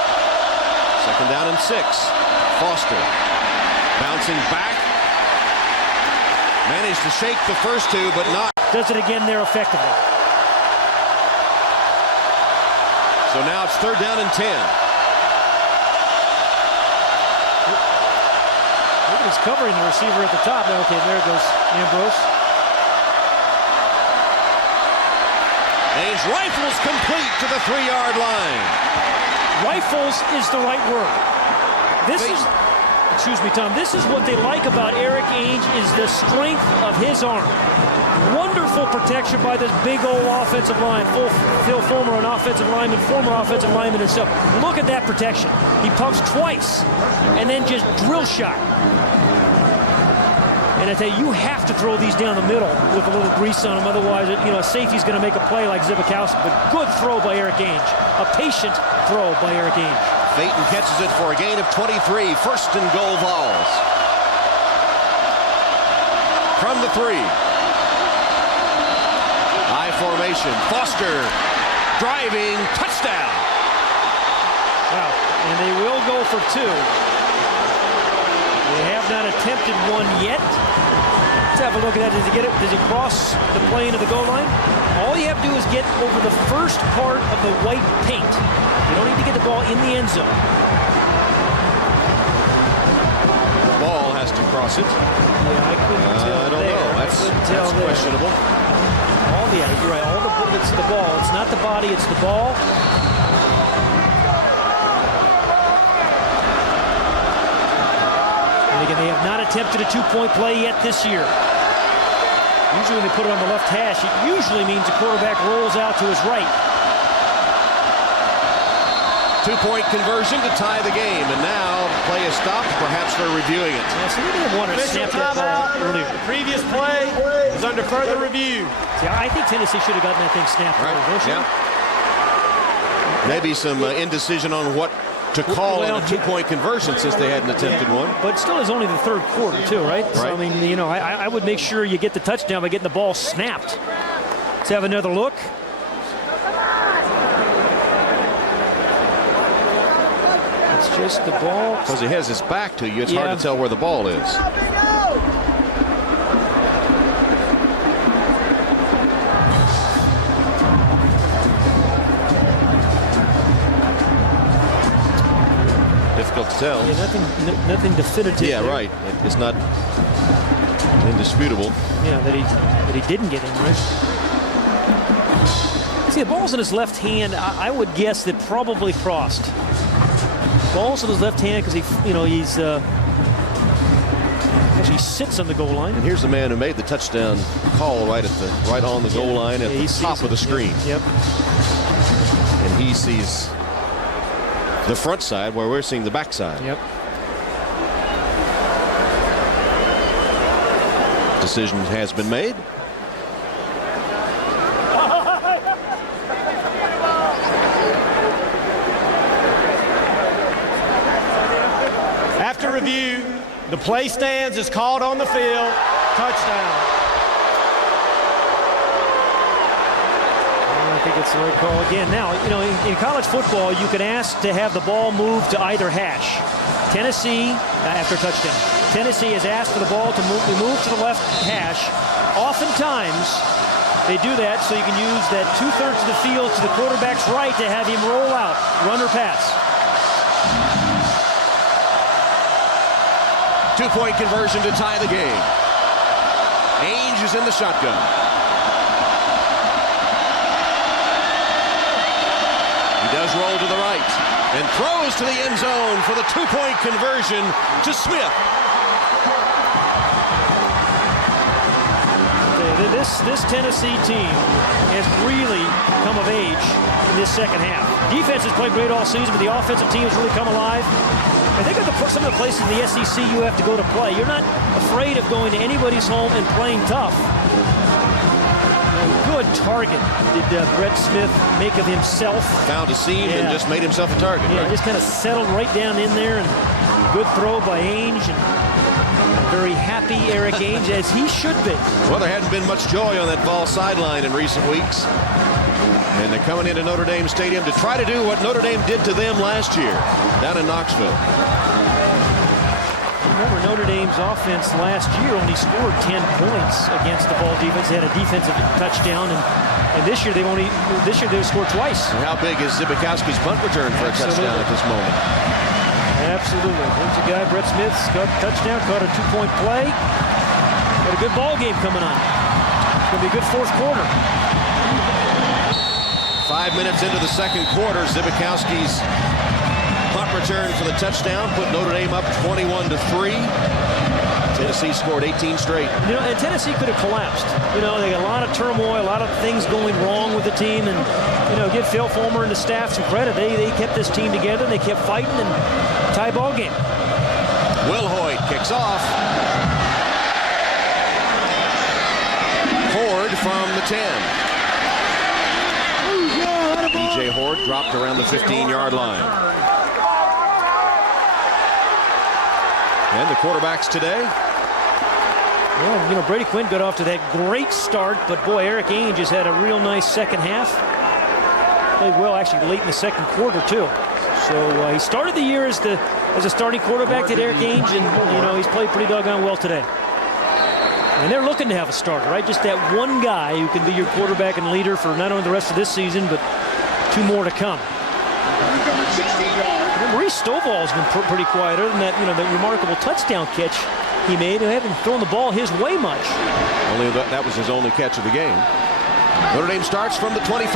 Second down and 6. Foster bouncing back. Managed to shake the first two, but not. Does it again there effectively. So now it's third down and 10. Look at he's covering the receiver at the top. Okay, there goes Ambrose. Ainge rifles complete to the 3-yard line. Rifles is the right word. Excuse me, Tom. This is what they like about Eric Ainge is the strength of his arm. Wonderful protection by this big old offensive line. Phil Fulmer, an offensive lineman, former offensive lineman himself. Look at that protection. He pumps twice and then just drill shot. And I tell you, you have to throw these down the middle with a little grease on them. Otherwise, a safety's going to make a play like Zibikowski. But good throw by Eric Ainge. A patient throw by Eric Ainge. Peyton catches it for a gain of 23. First and goal Vols. From the 3. High formation. Foster driving. Touchdown. Wow. And they will go for 2. They have not attempted one yet. Let's have a look at that. Does he get it? Does he cross the plane of the goal line? All you have to do is get over the first part of the white paint. You don't need to get the ball in the end zone. The ball has to cross it. Yeah, I couldn't tell. I don't know. That's questionable. You're right. It's the ball. It's not the body. It's the ball. Michigan. They have not attempted a two-point play yet this year. Usually when they put it on the left hash, it usually means the quarterback rolls out to his right. Two-point conversion to tie the game, and now the play is stopped. Perhaps they're reviewing it. Yeah, so they didn't want to snap that ball earlier. The previous play is under further review. See, I think Tennessee should have gotten that thing snapped earlier, don't you? Yeah. Maybe some indecision on what to call in a two-point conversion since they hadn't attempted one. But still is only the third quarter, too, right? So, I mean, you know, I would make sure you get the touchdown by getting the ball snapped. Let's have another look. It's just the ball. Because he has his back to you, it's hard to tell where the ball is. Difficult to tell. Yeah, nothing definitive. Yeah, there. right. It's not indisputable. Yeah, that he didn't get him, right? See, the ball's in his left hand. I would guess that probably crossed. Ball's in his left hand because he's actually sits on the goal line. And here's the man who made the touchdown call right on the goal line at the top of the screen. Yep. And he sees the front side where we're seeing the back side. Yep. Decision has been made. After review, the play stands is called on the field. Touchdown. I think it's the right call again. Now, you know, in college football, you can ask to have the ball move to either hash. Tennessee, after touchdown, Tennessee has asked for the ball to move to the left hash. Oftentimes, they do that so you can use that 2/3 of the field to the quarterback's right to have him roll out, run or pass. Two-point conversion to tie the game. Ainge is in the shotgun. He does roll to the right and throws to the end zone for the two-point conversion to Smith. This Tennessee team has really come of age in this second half. Defense has played great all season, but the offensive team has really come alive. I think of some of the places in the SEC you have to go to play. You're not afraid of going to anybody's home and playing tough. Good target did Brett Smith make of himself. Found a seam and just made himself a target. Yeah, right? Just kind of settled right down in there, and good throw by Ainge, and very happy Eric Ainge, as he should be. Well, there hadn't been much joy on that ball sideline in recent weeks. And they're coming into Notre Dame Stadium to try to do what Notre Dame did to them last year down in Knoxville. Remember, Notre Dame's offense last year only scored 10 points against the ball defense. They had a defensive touchdown, and this year they've scored twice. And how big is Zibikowski's punt return for a touchdown at this moment? Absolutely. There's a guy, Brett Smith's got a touchdown, caught a two-point play. Got a good ball game coming on. It's going to be a good fourth quarter. 5 minutes into the second quarter, Zibikowski's punt return for the touchdown put Notre Dame up 21-3. Tennessee scored 18 straight. You know, and Tennessee could have collapsed. You know, they got a lot of turmoil, a lot of things going wrong with the team, and you know, give Phil Fulmer and the staff some credit. They kept this team together. They kept fighting, and tie ball game. Wilhoit kicks off. Horde from the 10. DJ Horde dropped around the 15-yard line. And the quarterbacks today. Well, you know, Brady Quinn got off to that great start, but boy, Eric Ainge has had a real nice second half. Played well actually late in the second quarter too. So he started the year as a starting quarterback, did Eric Ainge, and you know, he's played pretty doggone well today. And they're looking to have a starter, right? Just that one guy who can be your quarterback and leader for not only the rest of this season, but 2 more to come. Maurice Stovall's been pretty quiet, other than that, you know, the remarkable touchdown catch he made. He haven't thrown the ball his way much. Only that was his only catch of the game. Notre Dame starts from the 25.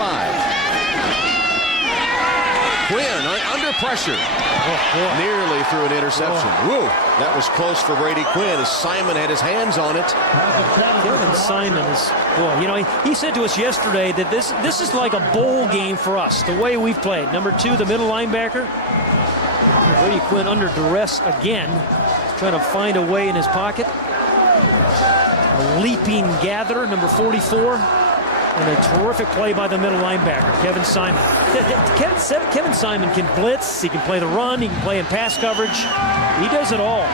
Quinn under pressure. Nearly threw an interception. Woo! That was close for Brady Quinn as Simon had his hands on it. Kevin Simon is, boy, you know, he said to us yesterday that this is like a bowl game for us, the way we've played. Number 2, the middle linebacker. Brady Quinn under duress again, trying to find a way in his pocket. A leaping gatherer, number 44. And a terrific play by the middle linebacker, Kevin Simon. Kevin Simon can blitz, he can play the run, he can play in pass coverage. He does it all.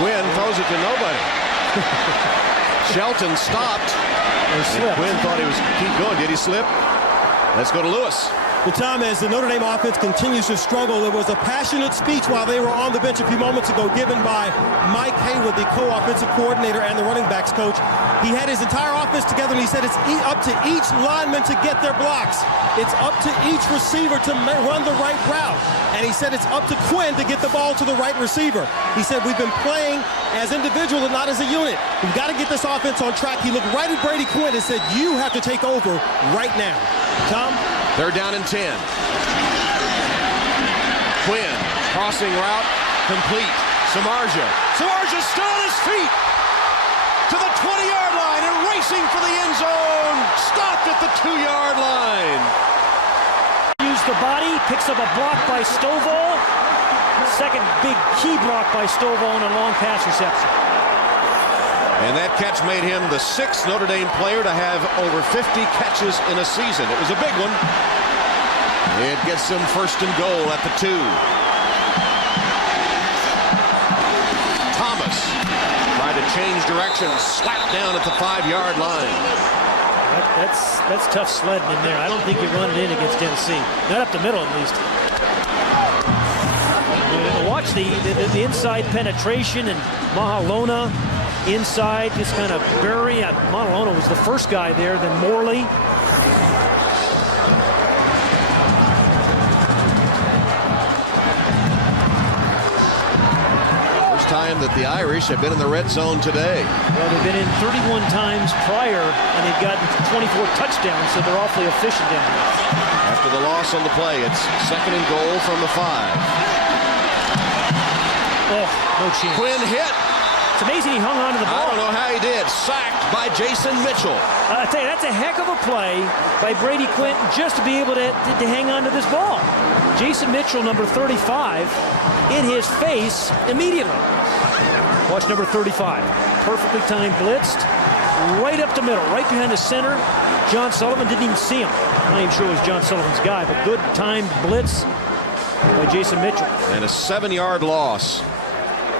Quinn throws it to nobody. Shelton stopped. And Quinn thought he was keep going. Did he slip? Let's go to Lewis. Well, Tom, as the Notre Dame offense continues to struggle, there was a passionate speech while they were on the bench a few moments ago given by Mike Haywood, the co-offensive coordinator and the running backs coach. He had his entire offense together, and he said it's up to each lineman to get their blocks. It's up to each receiver to run the right route. And he said it's up to Quinn to get the ball to the right receiver. He said we've been playing as individuals and not as a unit. We've got to get this offense on track. He looked right at Brady Quinn and said, you have to take over right now. Tom? They're down in 10. Quinn, crossing route, complete. Samardzija still on his feet to the 20-yard line and racing for the end zone. Stopped at the 2-yard line. Use the body, picks up a block by Stovall. Second big key block by Stovall on a long pass reception. And that catch made him the 6th Notre Dame player to have over 50 catches in a season. It was a big one. It gets them first and goal at the 2. Thomas tried to change direction, slapped down at the 5-yard line. That's tough sledding in there. I don't think you run it in against Tennessee. Not up the middle, at least. Watch the inside penetration and Mahalona. Inside, just kind of bury. Mahalona was the first guy there, then Morley. First time that the Irish have been in the red zone today. Well, they've been in 31 times prior, and they've gotten 24 touchdowns, so they're awfully efficient down there. After the loss on the play, it's second and goal from the 5. Oh, no chance. Quinn hit. It's amazing he hung on to the ball. I don't know how he did. Sacked by Jason Mitchell. I tell you, that's a heck of a play by Brady Quinn just to be able to hang on to this ball. Jason Mitchell, number 35, in his face immediately. Watch number 35. Perfectly timed blitzed. Right up the middle, right behind the center. John Sullivan didn't even see him. I'm not even sure it was John Sullivan's guy, but good timed blitz by Jason Mitchell. And a 7-yard loss.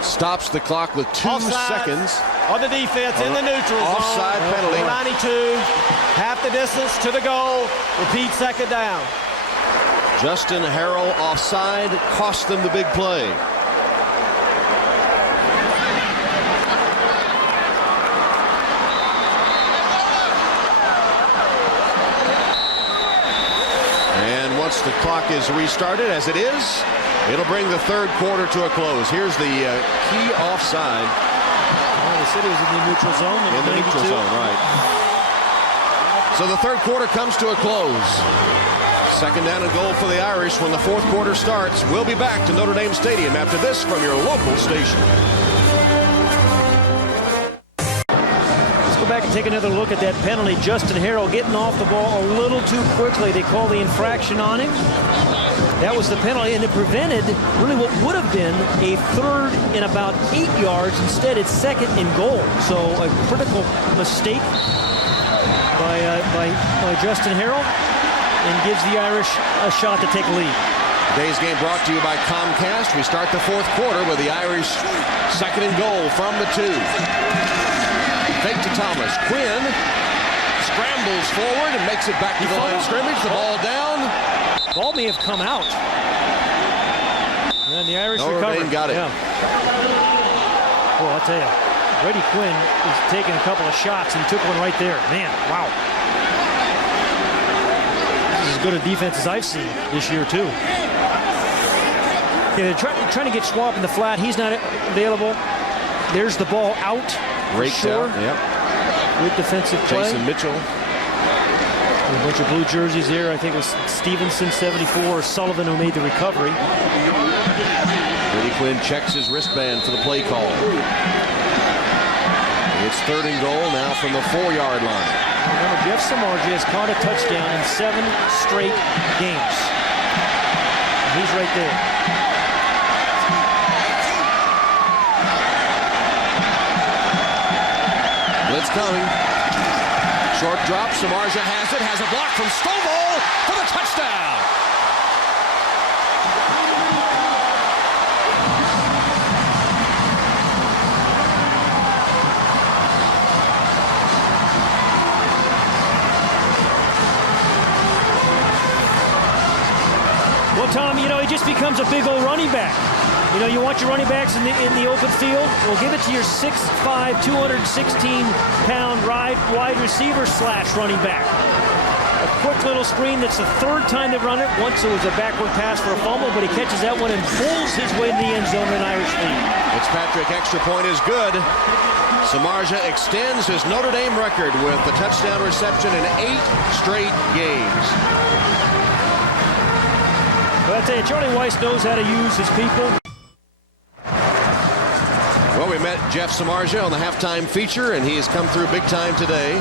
Stops the clock with 2 seconds. On the defense in the neutral zone. Offside penalty. 92. Half the distance to the goal. Repeat second down. Justin Harrell offside. Cost them the big play. And once the clock is restarted, as it is, it'll bring the third quarter to a close. Here's the key offside. Well, they said he was in the neutral zone. In the neutral zone, right. So the third quarter comes to a close. Second down and goal for the Irish when the fourth quarter starts. We'll be back to Notre Dame Stadium after this from your local station. Let's go back and take another look at that penalty. Justin Harrell getting off the ball a little too quickly. They call the infraction on him. That was the penalty, and it prevented really what would have been a third and about 8 yards. Instead, it's second and goal. So a critical mistake by Justin Harrell, and gives the Irish a shot to take a lead. Today's game brought to you by Comcast. We start the fourth quarter with the Irish second and goal from the 2. Fake to Thomas. Quinn scrambles forward and makes it back to the line of scrimmage. The ball down. Ball may have come out. And the Irish recovered. Got it. Yeah. Well, I'll tell you, Brady Quinn is taking a couple of shots and took one right there. Man, wow. This is as good a defense as I've seen this year, too. Okay, they're trying to get Schwab in the flat. He's not available. There's the ball out. Raked out, yep. Good defensive play. Jason Mitchell. A bunch of blue jerseys there. I think it was Stevenson, 74, or Sullivan who made the recovery. Brady Quinn checks his wristband for the play call. It's 3rd and goal now from the 4-yard line. Remember, Jeff Samardzija has caught a touchdown in 7 straight games. And he's right there. Blitz coming. Short drop. Samardzija has it. Has a block from Stovall for the touchdown. Well, Tom, you know, he just becomes a big old running back. You know, you want your running backs in the open field? Well, give it to your 6'5", 216-pound wide receiver / running back. A quick little screen. That's the 3rd time they've run it. Once it was a backward pass for a fumble, but he catches that one and pulls his way to the end zone in an Irish lead. Fitzpatrick extra point is good. Samardzija extends his Notre Dame record with a touchdown reception in 8 straight games. But I tell you, Charlie Weiss knows how to use his people. Well, we met Jeff Samardzija on the halftime feature, and he has come through big time today.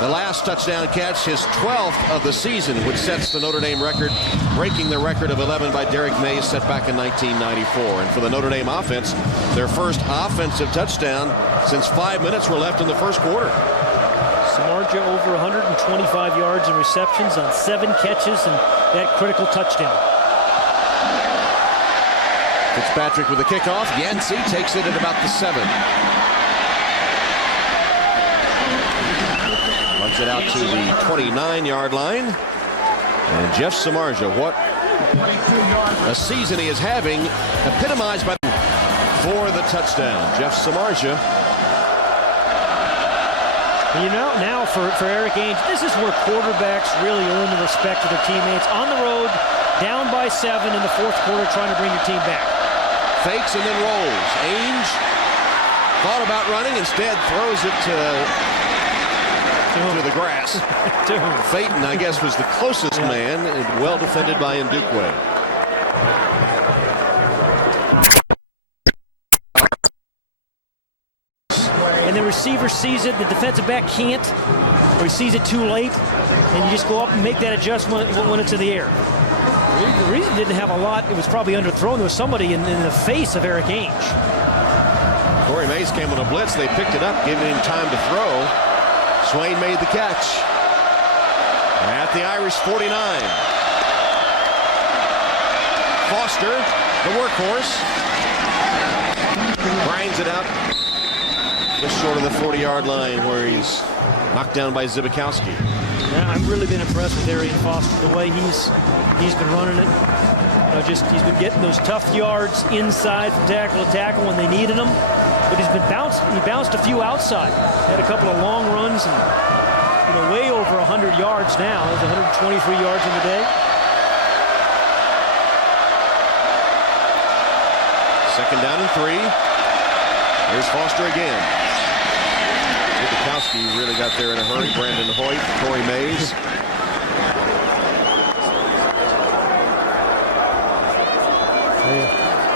The last touchdown catch, his 12th of the season, which sets the Notre Dame record, breaking the record of 11 by Derek Mays set back in 1994. And for the Notre Dame offense, their first offensive touchdown since 5 minutes were left in the first quarter. Samardzija over 125 yards in receptions on 7 catches and that critical touchdown. Fitzpatrick with the kickoff. Yancey takes it at about the 7. Runs it out to the 29-yard line. And Jeff Samardzija, what a season he is having, epitomized by for the touchdown. Jeff Samardzija. You know, now for Eric Ainge, this is where quarterbacks really earn the respect of their teammates. On the road, down by 7 in the 4th quarter, trying to bring your team back. Fakes and then rolls. Ainge thought about running, instead throws it to the grass. Phaeton, I guess, was the closest man, and well defended by Ndukwe. And the receiver sees it, the defensive back can't, or he sees it too late, and you just go up and make that adjustment when it's in the air. The reason didn't have a lot, it was probably underthrown. There was somebody in the face of Eric Ainge. Corey Mays came on a blitz. They picked it up, giving him time to throw. Swain made the catch. At the Irish 49. Foster, the workhorse, grinds it out just short of the 40-yard line where he's knocked down by Zibikowski. Yeah, I've really been impressed with Arian Foster, the way he's been running it. You know, just he's been getting those tough yards inside from tackle to tackle when they needed them. But he bounced a few outside. Had a couple of long runs and, you know, way over 100 yards now. There's 123 yards in the day. Second down and 3. Here's Foster again. Zibikowski really got there in a hurry. Brandon Hoyt, Corey Mays.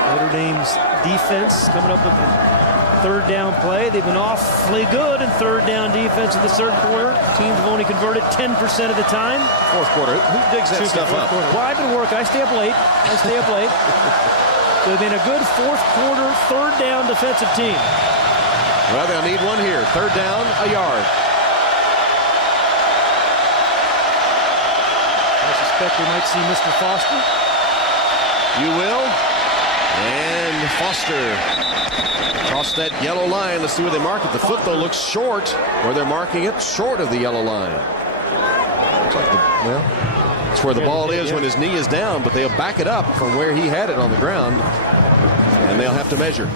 Notre Dame's defense coming up with the 3rd down play. They've been awfully good in 3rd down defense in the 3rd quarter. Teams have only converted 10% of the time. 4th quarter. Who digs that stuff up? Well, I've been working. I stay up late. So they've been a good 4th quarter, 3rd down defensive team. Well, they'll need one here. 3rd down, a yard. I suspect we might see Mr. Foster. You will. And Foster across that yellow line. Let's see where they mark it. The foot, though, looks short, where they're marking it short of the yellow line. Looks like it's where the ball is when his knee is down, but they'll back it up from where he had it on the ground, and they'll have to measure.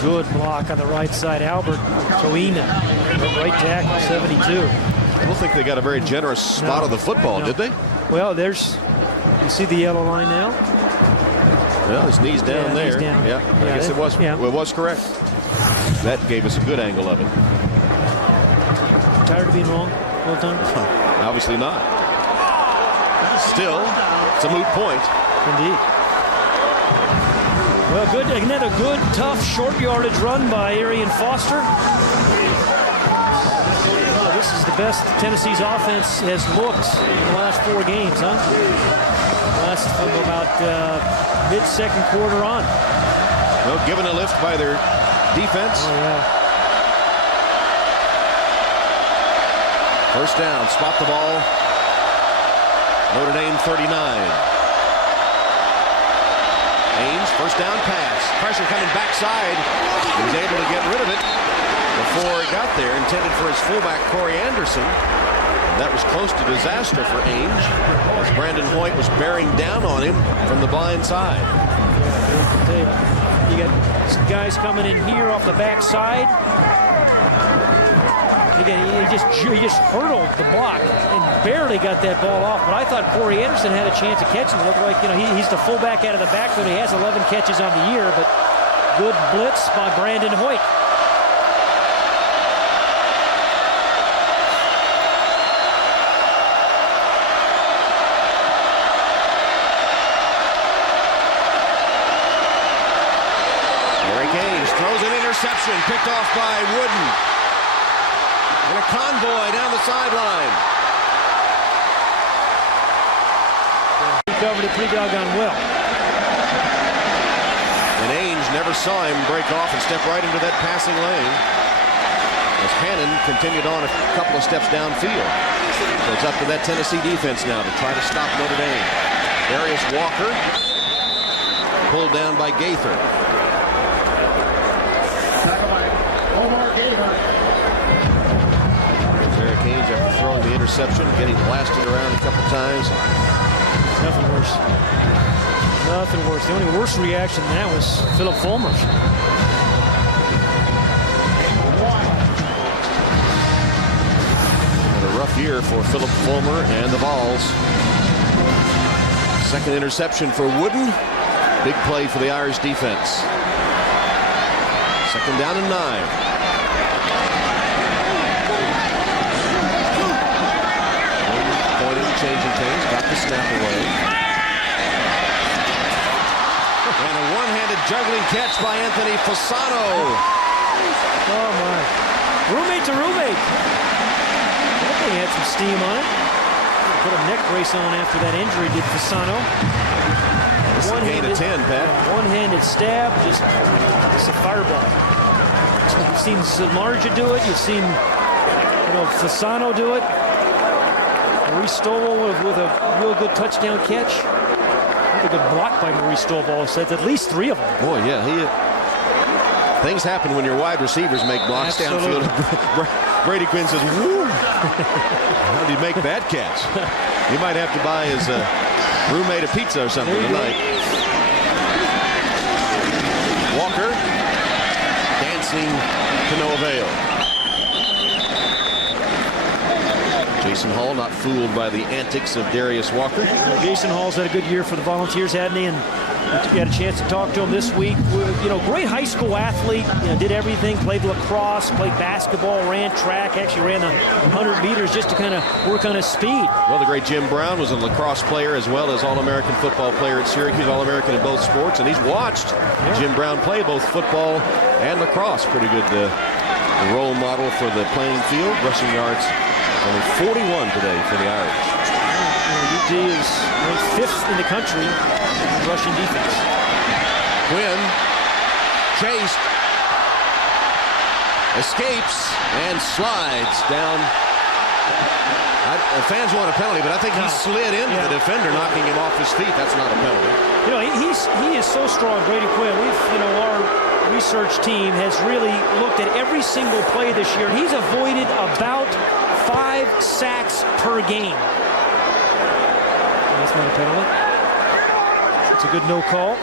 Good block on the right side. Albert Toina, right tackle, 72. I don't think they got a very generous spot of the football, did they? Well, you see the yellow line now? Well, his knee's down there. Knees down. Yeah, I guess it was correct. That gave us a good angle of it. Tired of being wrong all the time? Obviously not. Still, it's a moot point. Indeed. Well, another good, tough, short yardage run by Arian Foster. Well, this is the best Tennessee's offense has looked in the last 4 games, huh? Last from about mid-second quarter on. Well, given a lift by their defense. Oh, yeah. First down, spot the ball. Notre Dame 39. Ames, first down pass. Pressure coming backside. He was able to get rid of it before it got there. Intended for his fullback, Corey Anderson. That was close to disaster for Ames as Brandon Hoyt was bearing down on him from the blind side. You got guys coming in here off the backside. Again, he just hurdled the block and barely got that ball off. But I thought Corey Anderson had a chance of catching it. Looked like, he's the fullback out of the backfield. He has 11 catches on the year, but good blitz by Brandon Hoyt. Throws an interception, picked off by Wooden. And a convoy down the sideline. He covered it pretty doggone well. And Ainge never saw him break off and step right into that passing lane as Hannon continued on a couple of steps downfield. So it's up to that Tennessee defense now to try to stop Notre Dame. Darius Walker pulled down by Gaither. Eric Ainge, after throwing the interception, getting blasted around a couple times. Nothing worse. Nothing worse. The only worse reaction than that was Philip Fulmer's. Had a rough year for Philip Fulmer and the Vols. Second interception for Wooden. Big play for the Irish defense. Second down and 9. Changing things, got the snap away. And a one-handed juggling catch by Anthony Fasano. Oh my. Roommate to roommate. That thing had some steam on it. Put a neck brace on after that injury, did Fasano. This is a gain of 10, Pat. Yeah, one-handed stab, just a fireball. You've seen Larger do it. You've seen Fasano do it. Maurice Stovall with a real good touchdown catch. A good block by Maurice Stovall. So that's at least 3 of them. Boy, yeah. Things happen when your wide receivers make blocks downfield. Brady Quinn says, woo! How did he make that catch? He might have to buy his roommate a pizza or something tonight. Walker dancing to no avail. Jason Hall not fooled by the antics of Darius Walker. Jason Hall's had a good year for the Volunteers, hadn't he? And we had a chance to talk to him this week. Great high school athlete. Did everything. Played lacrosse, played basketball, ran track. Actually ran the 100 meters just to kind of work on his speed. Well, the great Jim Brown was a lacrosse player as well as All-American football player at Syracuse, All-American in both sports, and he's watched Jim Brown play both football and lacrosse. Pretty good role model for the playing field. Rushing yards. Only 41 today for the Irish. UT is 5th in the country in rushing defense. Quinn chased, escapes, and slides down. Fans want a penalty, but I think he slid into the defender, knocking him off his feet. That's not a penalty. He is so strong, Brady Quinn. Our research team has really looked at every single play this year. He's avoided about 5 sacks per game. That's not a penalty. It's a good no call.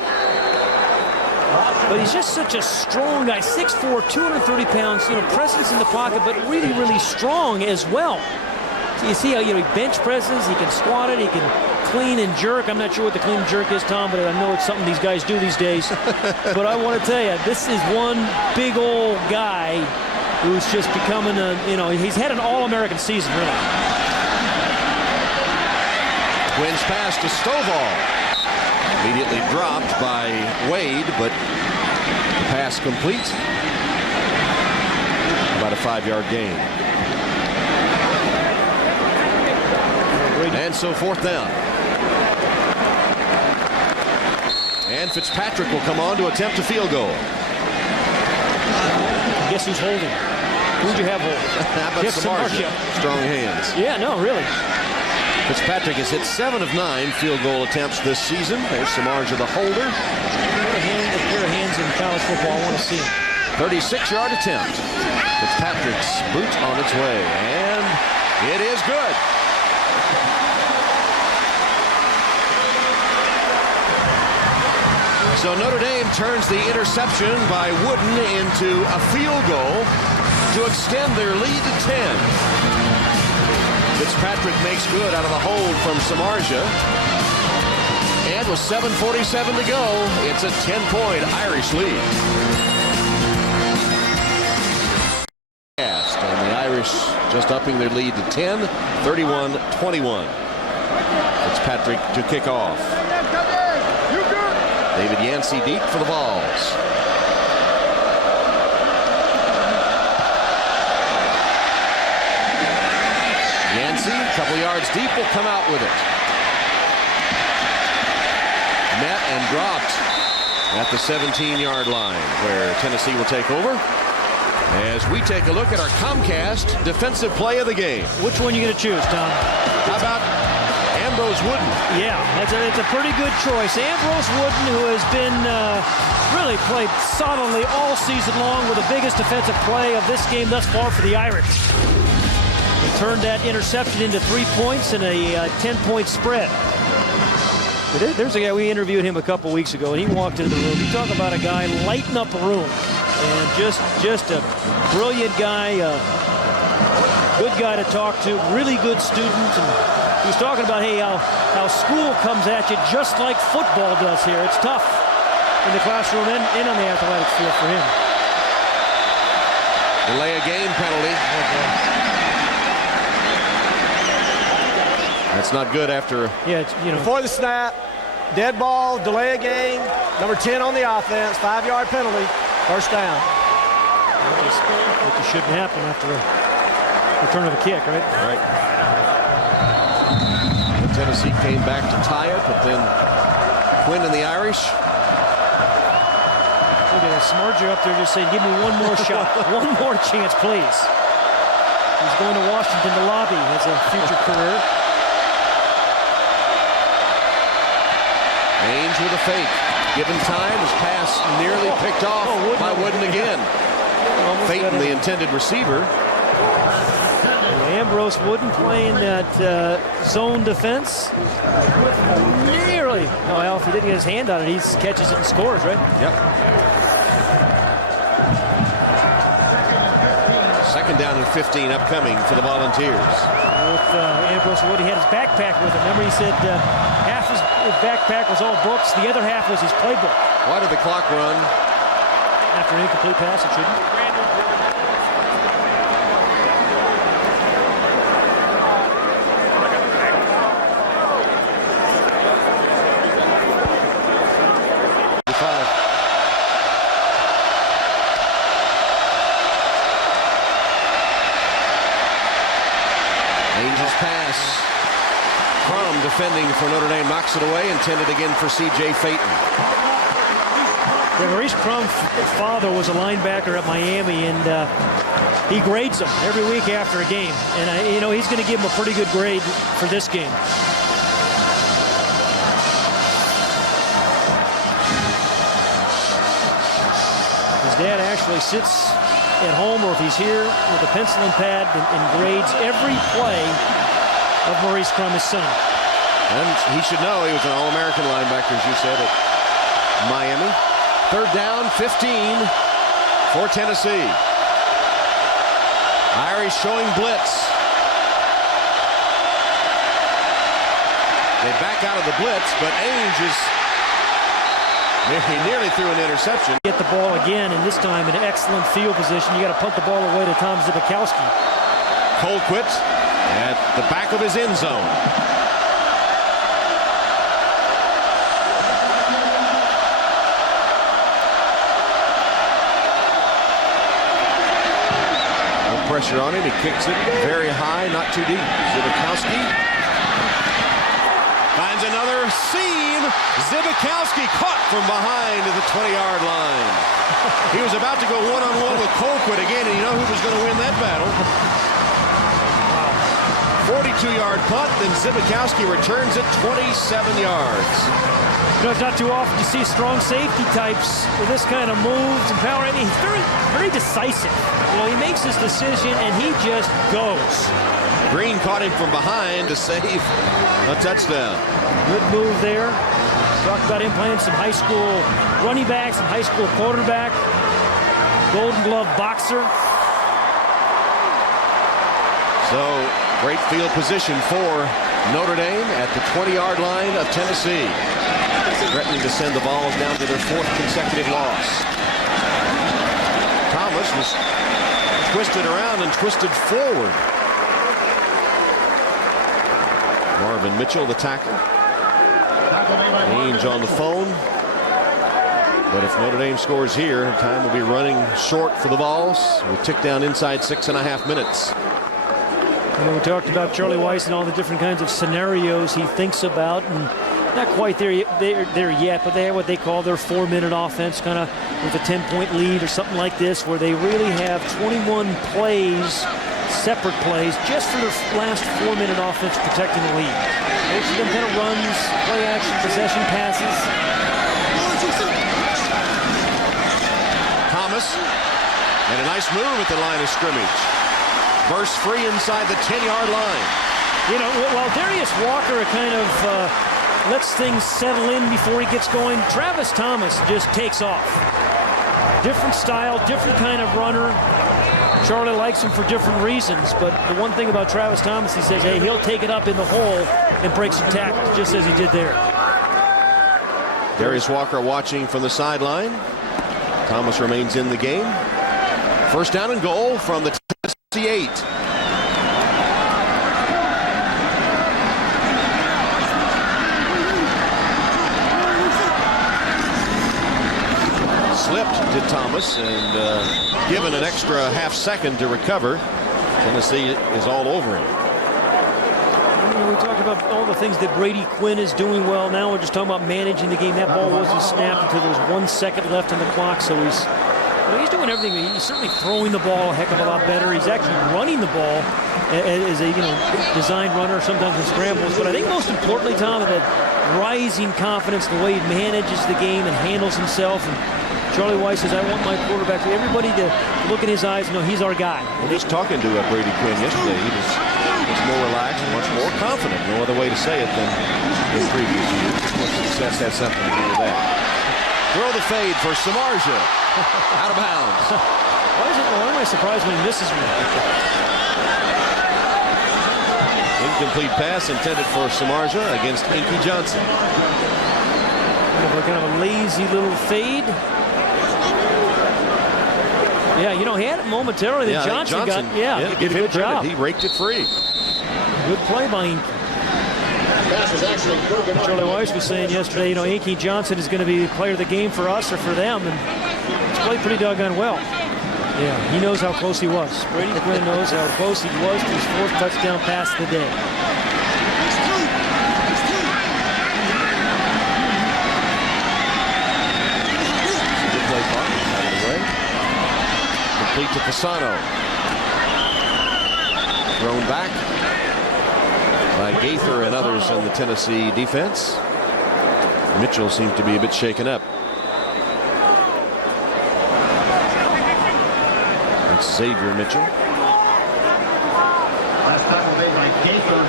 But he's just such a strong guy. 6'4", 230 pounds, presence in the pocket, but really, really strong as well. So you see how he bench presses, he can squat it, he can clean and jerk. I'm not sure what the clean and jerk is, Tom, but I know it's something these guys do these days. But I want to tell you, this is one big old guy who's just becoming he's had an All-American season, really. Quinn's pass to Stovall. Immediately dropped by Wade, but the pass complete. About a 5-yard gain. And so 4th down. And Fitzpatrick will come on to attempt a field goal. Guess who's holding? Who'd you have holding? How about Samardzija? Strong hands. Yeah, no, really. Fitzpatrick has hit 7 of 9 field goal attempts this season. There's Samardzija, the holder. What a pair of hands in college football. I want to see him. 36-yard attempt. Fitzpatrick's boot on its way, and it is good. So Notre Dame turns the interception by Wooden into a field goal to extend their lead to 10. Fitzpatrick makes good out of the hold from Samardzija. And with 7:47 to go, it's a 10-point Irish lead. And the Irish just upping their lead to 10, 31-21. Fitzpatrick to kick off. David Yancey deep for the Vols. Yancey, a couple yards deep, will come out with it. Met and dropped at the 17-yard line, where Tennessee will take over. As we take a look at our Comcast defensive play of the game. Which one are you going to choose, Tom? How about Ambrose Wooden? Yeah, it's a pretty good choice. Ambrose Wooden, who has been really played solidly all season long with the biggest defensive play of this game thus far for the Irish. He turned that interception into 3 points and a 10-point spread. There's a guy, we interviewed him a couple weeks ago, and he walked into the room. You talk about a guy lighting up a room. And just a brilliant guy, good guy to talk to, really good student. And he was talking about, hey, how school comes at you just like football does here. It's tough in the classroom and on the athletic field for him. Delay a game penalty. That's not good after. Yeah, before the snap, dead ball, delay a game, number 10 on the offense, 5-yard penalty. First down. Which shouldn't happen after a return of a kick, right? Right. Tennessee came back to tie it, but then Quinn and the Irish. Look at that Samardzija up there just saying, give me one more shot. One more chance, please. He's going to Washington to lobby as a future career. Ainge with a fake. Given time, his pass nearly picked off by Wooden again. Peyton, the intended receiver. Ambrose Wooden playing that zone defense. Nearly. Oh, well, if he didn't get his hand on it, he catches it and scores, right? Yep. Second down and 15 upcoming for the Volunteers. With Ambrose Wooden, he had his backpack with him. Remember, he said half his backpack was all books, the other half was his playbook. Why did the clock run? After an incomplete pass, it shouldn't. Ainge's pass. Crum defending for Notre Dame knocks it away, intended again for C.J. Peyton. Yeah, Maurice Crum's father was a linebacker at Miami, and he grades them every week after a game. And, he's going to give him a pretty good grade for this game. His dad actually sits at home, or if he's here, with a pencil and pad and grades every play of Maurice Crum, his son. And he should know he was an All-American linebacker, as you said, at Miami. Third down, 15 for Tennessee. Irish showing blitz. They back out of the blitz, but Ainge is nearly threw an interception. Get the ball again, and this time in excellent field position. You got to punt the ball away to Tom Zbikowski. Colquitt at the back of his end zone. No pressure on him. He kicks it very high, not too deep. Zbikowski finds another seam. Zbikowski caught from behind at the 20-yard line. He was about to go one-on-one with Colquitt again, and you know who was going to win that battle? 42-yard punt, then Zbikowski returns it 27 yards. You know, it's not too often you see strong safety types with this kind of moves and power. I mean, he's very, very decisive. You know, he makes his decision, and he just goes. Green caught him from behind to save a touchdown. Good move there. Talked about him playing some high school running back, some high school quarterback, Golden Glove boxer. So, great field position for Notre Dame at the 20-yard line of Tennessee. Threatening to send the Vols down to their 4th consecutive loss. Thomas was twisted around and twisted forward. Marvin Mitchell, the tackle. Ainge on the phone. But if Notre Dame scores here, time will be running short for the Vols. We tick down inside 6.5 minutes. You know, we talked about Charlie Weis and all the different kinds of scenarios he thinks about, and not quite there yet, but they have what they call their 4-minute offense, kind of with a 10-point lead or something like this, where they really have 21 plays, separate plays, just for their last 4-minute offense protecting the lead. Most of them kind of runs, play action, possession passes. Thomas, and a nice move at the line of scrimmage. Burst free inside the 10-yard line. You know, while Darius Walker kind of lets things settle in before he gets going, Travis Thomas just takes off. Different style, different kind of runner. Charlie likes him for different reasons, but the one thing about Travis Thomas, he says, hey, he'll take it up in the hole and break some tackles, just as he did there. Darius Walker watching from the sideline. Thomas remains in the game. First down and goal from the Tennessee 8. Slipped to Thomas and given an extra half second to recover. Tennessee is all over him. You know, we talked about all the things that Brady Quinn is doing well. Now we're just talking about managing the game. That ball wasn't snapped until there was 1 second left on the clock, so he's doing everything. He's certainly throwing the ball a heck of a lot better. He's actually running the ball as a designed runner, sometimes in scrambles. But I think most importantly, Tom, that rising confidence, the way he manages the game and handles himself. And Charlie Weis says, I want my quarterback, everybody to look in his eyes and know he's our guy. Well, just talking to Brady Quinn yesterday, he was much more relaxed and much more confident. No other way to say it than in previous years. Success has something to do with that. Throw the fade for Samardzija. Out of bounds. Why am I surprised when he misses me? Incomplete pass intended for Samardzija against Inky Johnson. Kind of a lazy little fade. Yeah, you know, he had it momentarily that Johnson got. Yeah, give him a good job. He raked it free. Good play by Inky. Charlie Weis was saying yesterday, you know, Inky Johnson is going to be player of the game for us or for them, and he's played pretty doggone well. Yeah, he knows how close he was. Brady Quinn knows how close he was to his 4th touchdown pass of the day. Good play, out of the way. Complete to Fasano. Thrown back by Gaither and others in the Tennessee defense. Mitchell seemed to be a bit shaken up. That's Xavier Mitchell. Last tackle made by Gaither.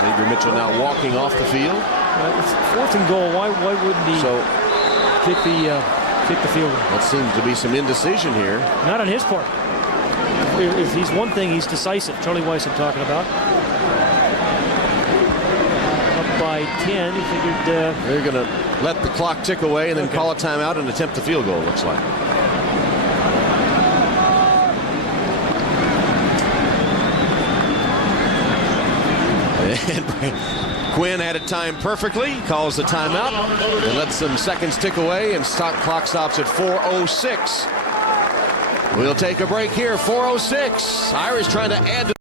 Xavier Mitchell now walking off the field. It's 4th and goal. Why wouldn't he kick the field goal? That seems to be some indecision here. Not on his part. if he's one thing, he's decisive. Charlie Weiss I'm talking about. Up by 10. He figured they're going to let the clock tick away and then call a timeout and attempt the field goal, looks like. And Quinn had it timed perfectly, calls the timeout, and lets some seconds tick away, and clock stops at 4:06. We'll take a break here, 4:06. Irish trying to add to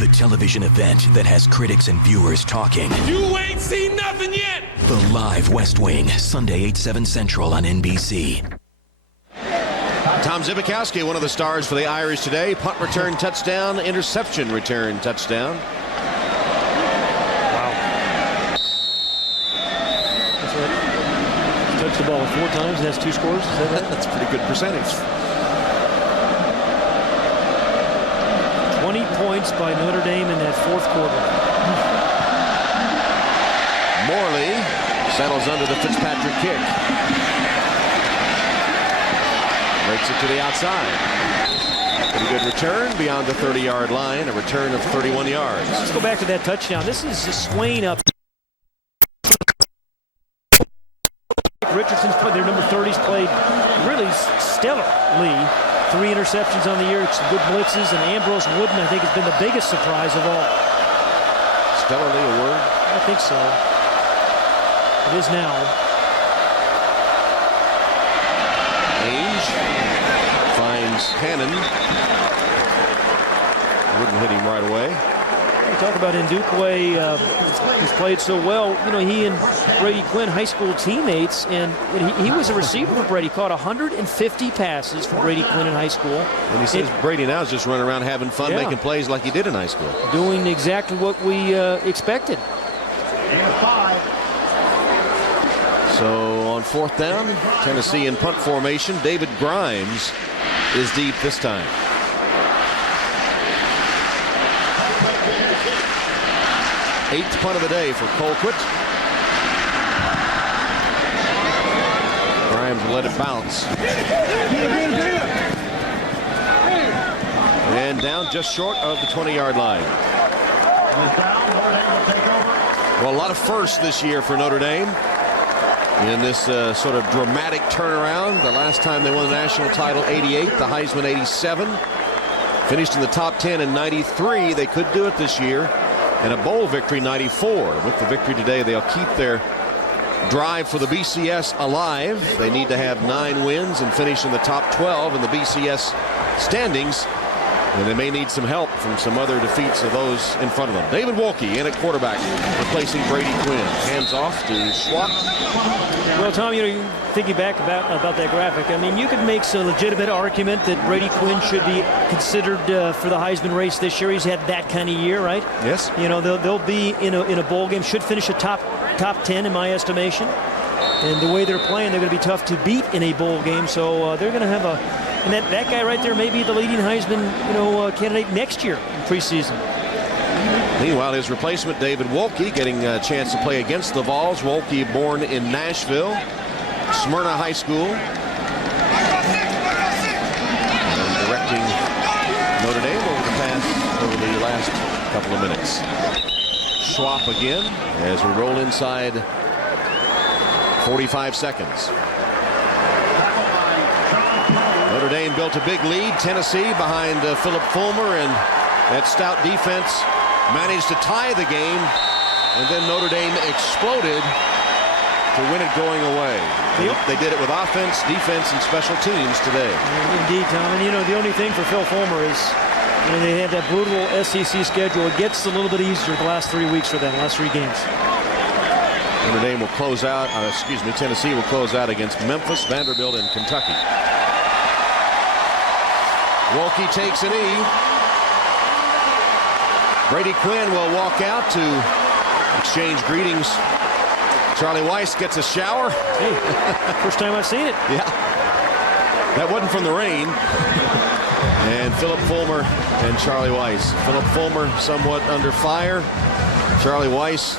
the television event that has critics and viewers talking. You ain't seen nothing yet! The live West Wing, Sunday 8/7 Central on NBC. Tom Zbikowski, one of the stars for the Irish today. Punt return touchdown, interception return touchdown. Touched the ball 4 times and has 2 scores. Is that right? That's a pretty good percentage. 20 points by Notre Dame in that 4th quarter. Morley settles under the Fitzpatrick kick. Breaks it to the outside. Pretty good return beyond the 30-yard line. A return of 31 yards. Let's go back to that touchdown. This is Swain up. Richardson's played, their number 30's played really stellarly. 3 interceptions on the year, some good blitzes, and Ambrose Wooden, I think, has been the biggest surprise of all. Stellarly a word? I think so. It is now. Ainge finds Hannon. Wouldn't hit him right away. We talk about Ndukwe, who's played so well. You know, he and Brady Quinn, high school teammates, and he was a receiver for Brady. Caught 150 passes for Brady Quinn in high school. And he says Brady now is just running around having fun, making plays like he did in high school. Doing exactly what we expected. So on 4th down, Tennessee in punt formation. David Grimes is deep this time. 8th punt of the day for Colquitt. Grimes will let it bounce. And down just short of the 20-yard line. Well, a lot of firsts this year for Notre Dame in this sort of dramatic turnaround. The last time they won the national title, 88, the Heisman, 87. Finished in the top 10 in 93. They could do it this year. And a bowl victory, 94. With the victory today, they'll keep their drive for the BCS alive. They need to have 9 wins and finish in the top 12 in the BCS standings. And they may need some help from some other defeats of those in front of them. David Wolke in at quarterback, replacing Brady Quinn. Hands off to Schwab. Well, Tom, you thinking back about that graphic, I mean, you could make a legitimate argument that Brady Quinn should be considered for the Heisman race this year. He's had that kind of year, right? Yes. You know, they'll be in a bowl game. Should finish a top 10 in my estimation. And the way they're playing, they're going to be tough to beat in a bowl game. So they're going to have a. And that guy right there may be the leading Heisman, candidate next year in preseason. Meanwhile, his replacement, David Wolke, getting a chance to play against the Vols. Wolke, born in Nashville, Smyrna High School. And directing Notre Dame over the last couple of minutes. Schwab again as we roll inside 45 seconds. Notre Dame built a big lead. Tennessee behind Philip Fulmer, and that stout defense managed to tie the game, and then Notre Dame exploded to win it going away. They did it with offense, defense, and special teams today. Indeed, Tom. And the only thing for Phil Fulmer is they had that brutal SEC schedule. It gets a little bit easier the last 3 weeks for them, last 3 games. Notre Dame will close out, Tennessee will close out against Memphis, Vanderbilt, and Kentucky. Wolke takes a knee. Brady Quinn will walk out to exchange greetings. Charlie Weiss gets a shower. Hey, first time I've seen it. Yeah. That wasn't from the rain. And Philip Fulmer and Charlie Weiss. Philip Fulmer somewhat under fire. Charlie Weiss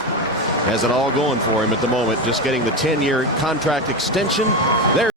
has it all going for him at the moment, just getting the 10-year contract extension. There.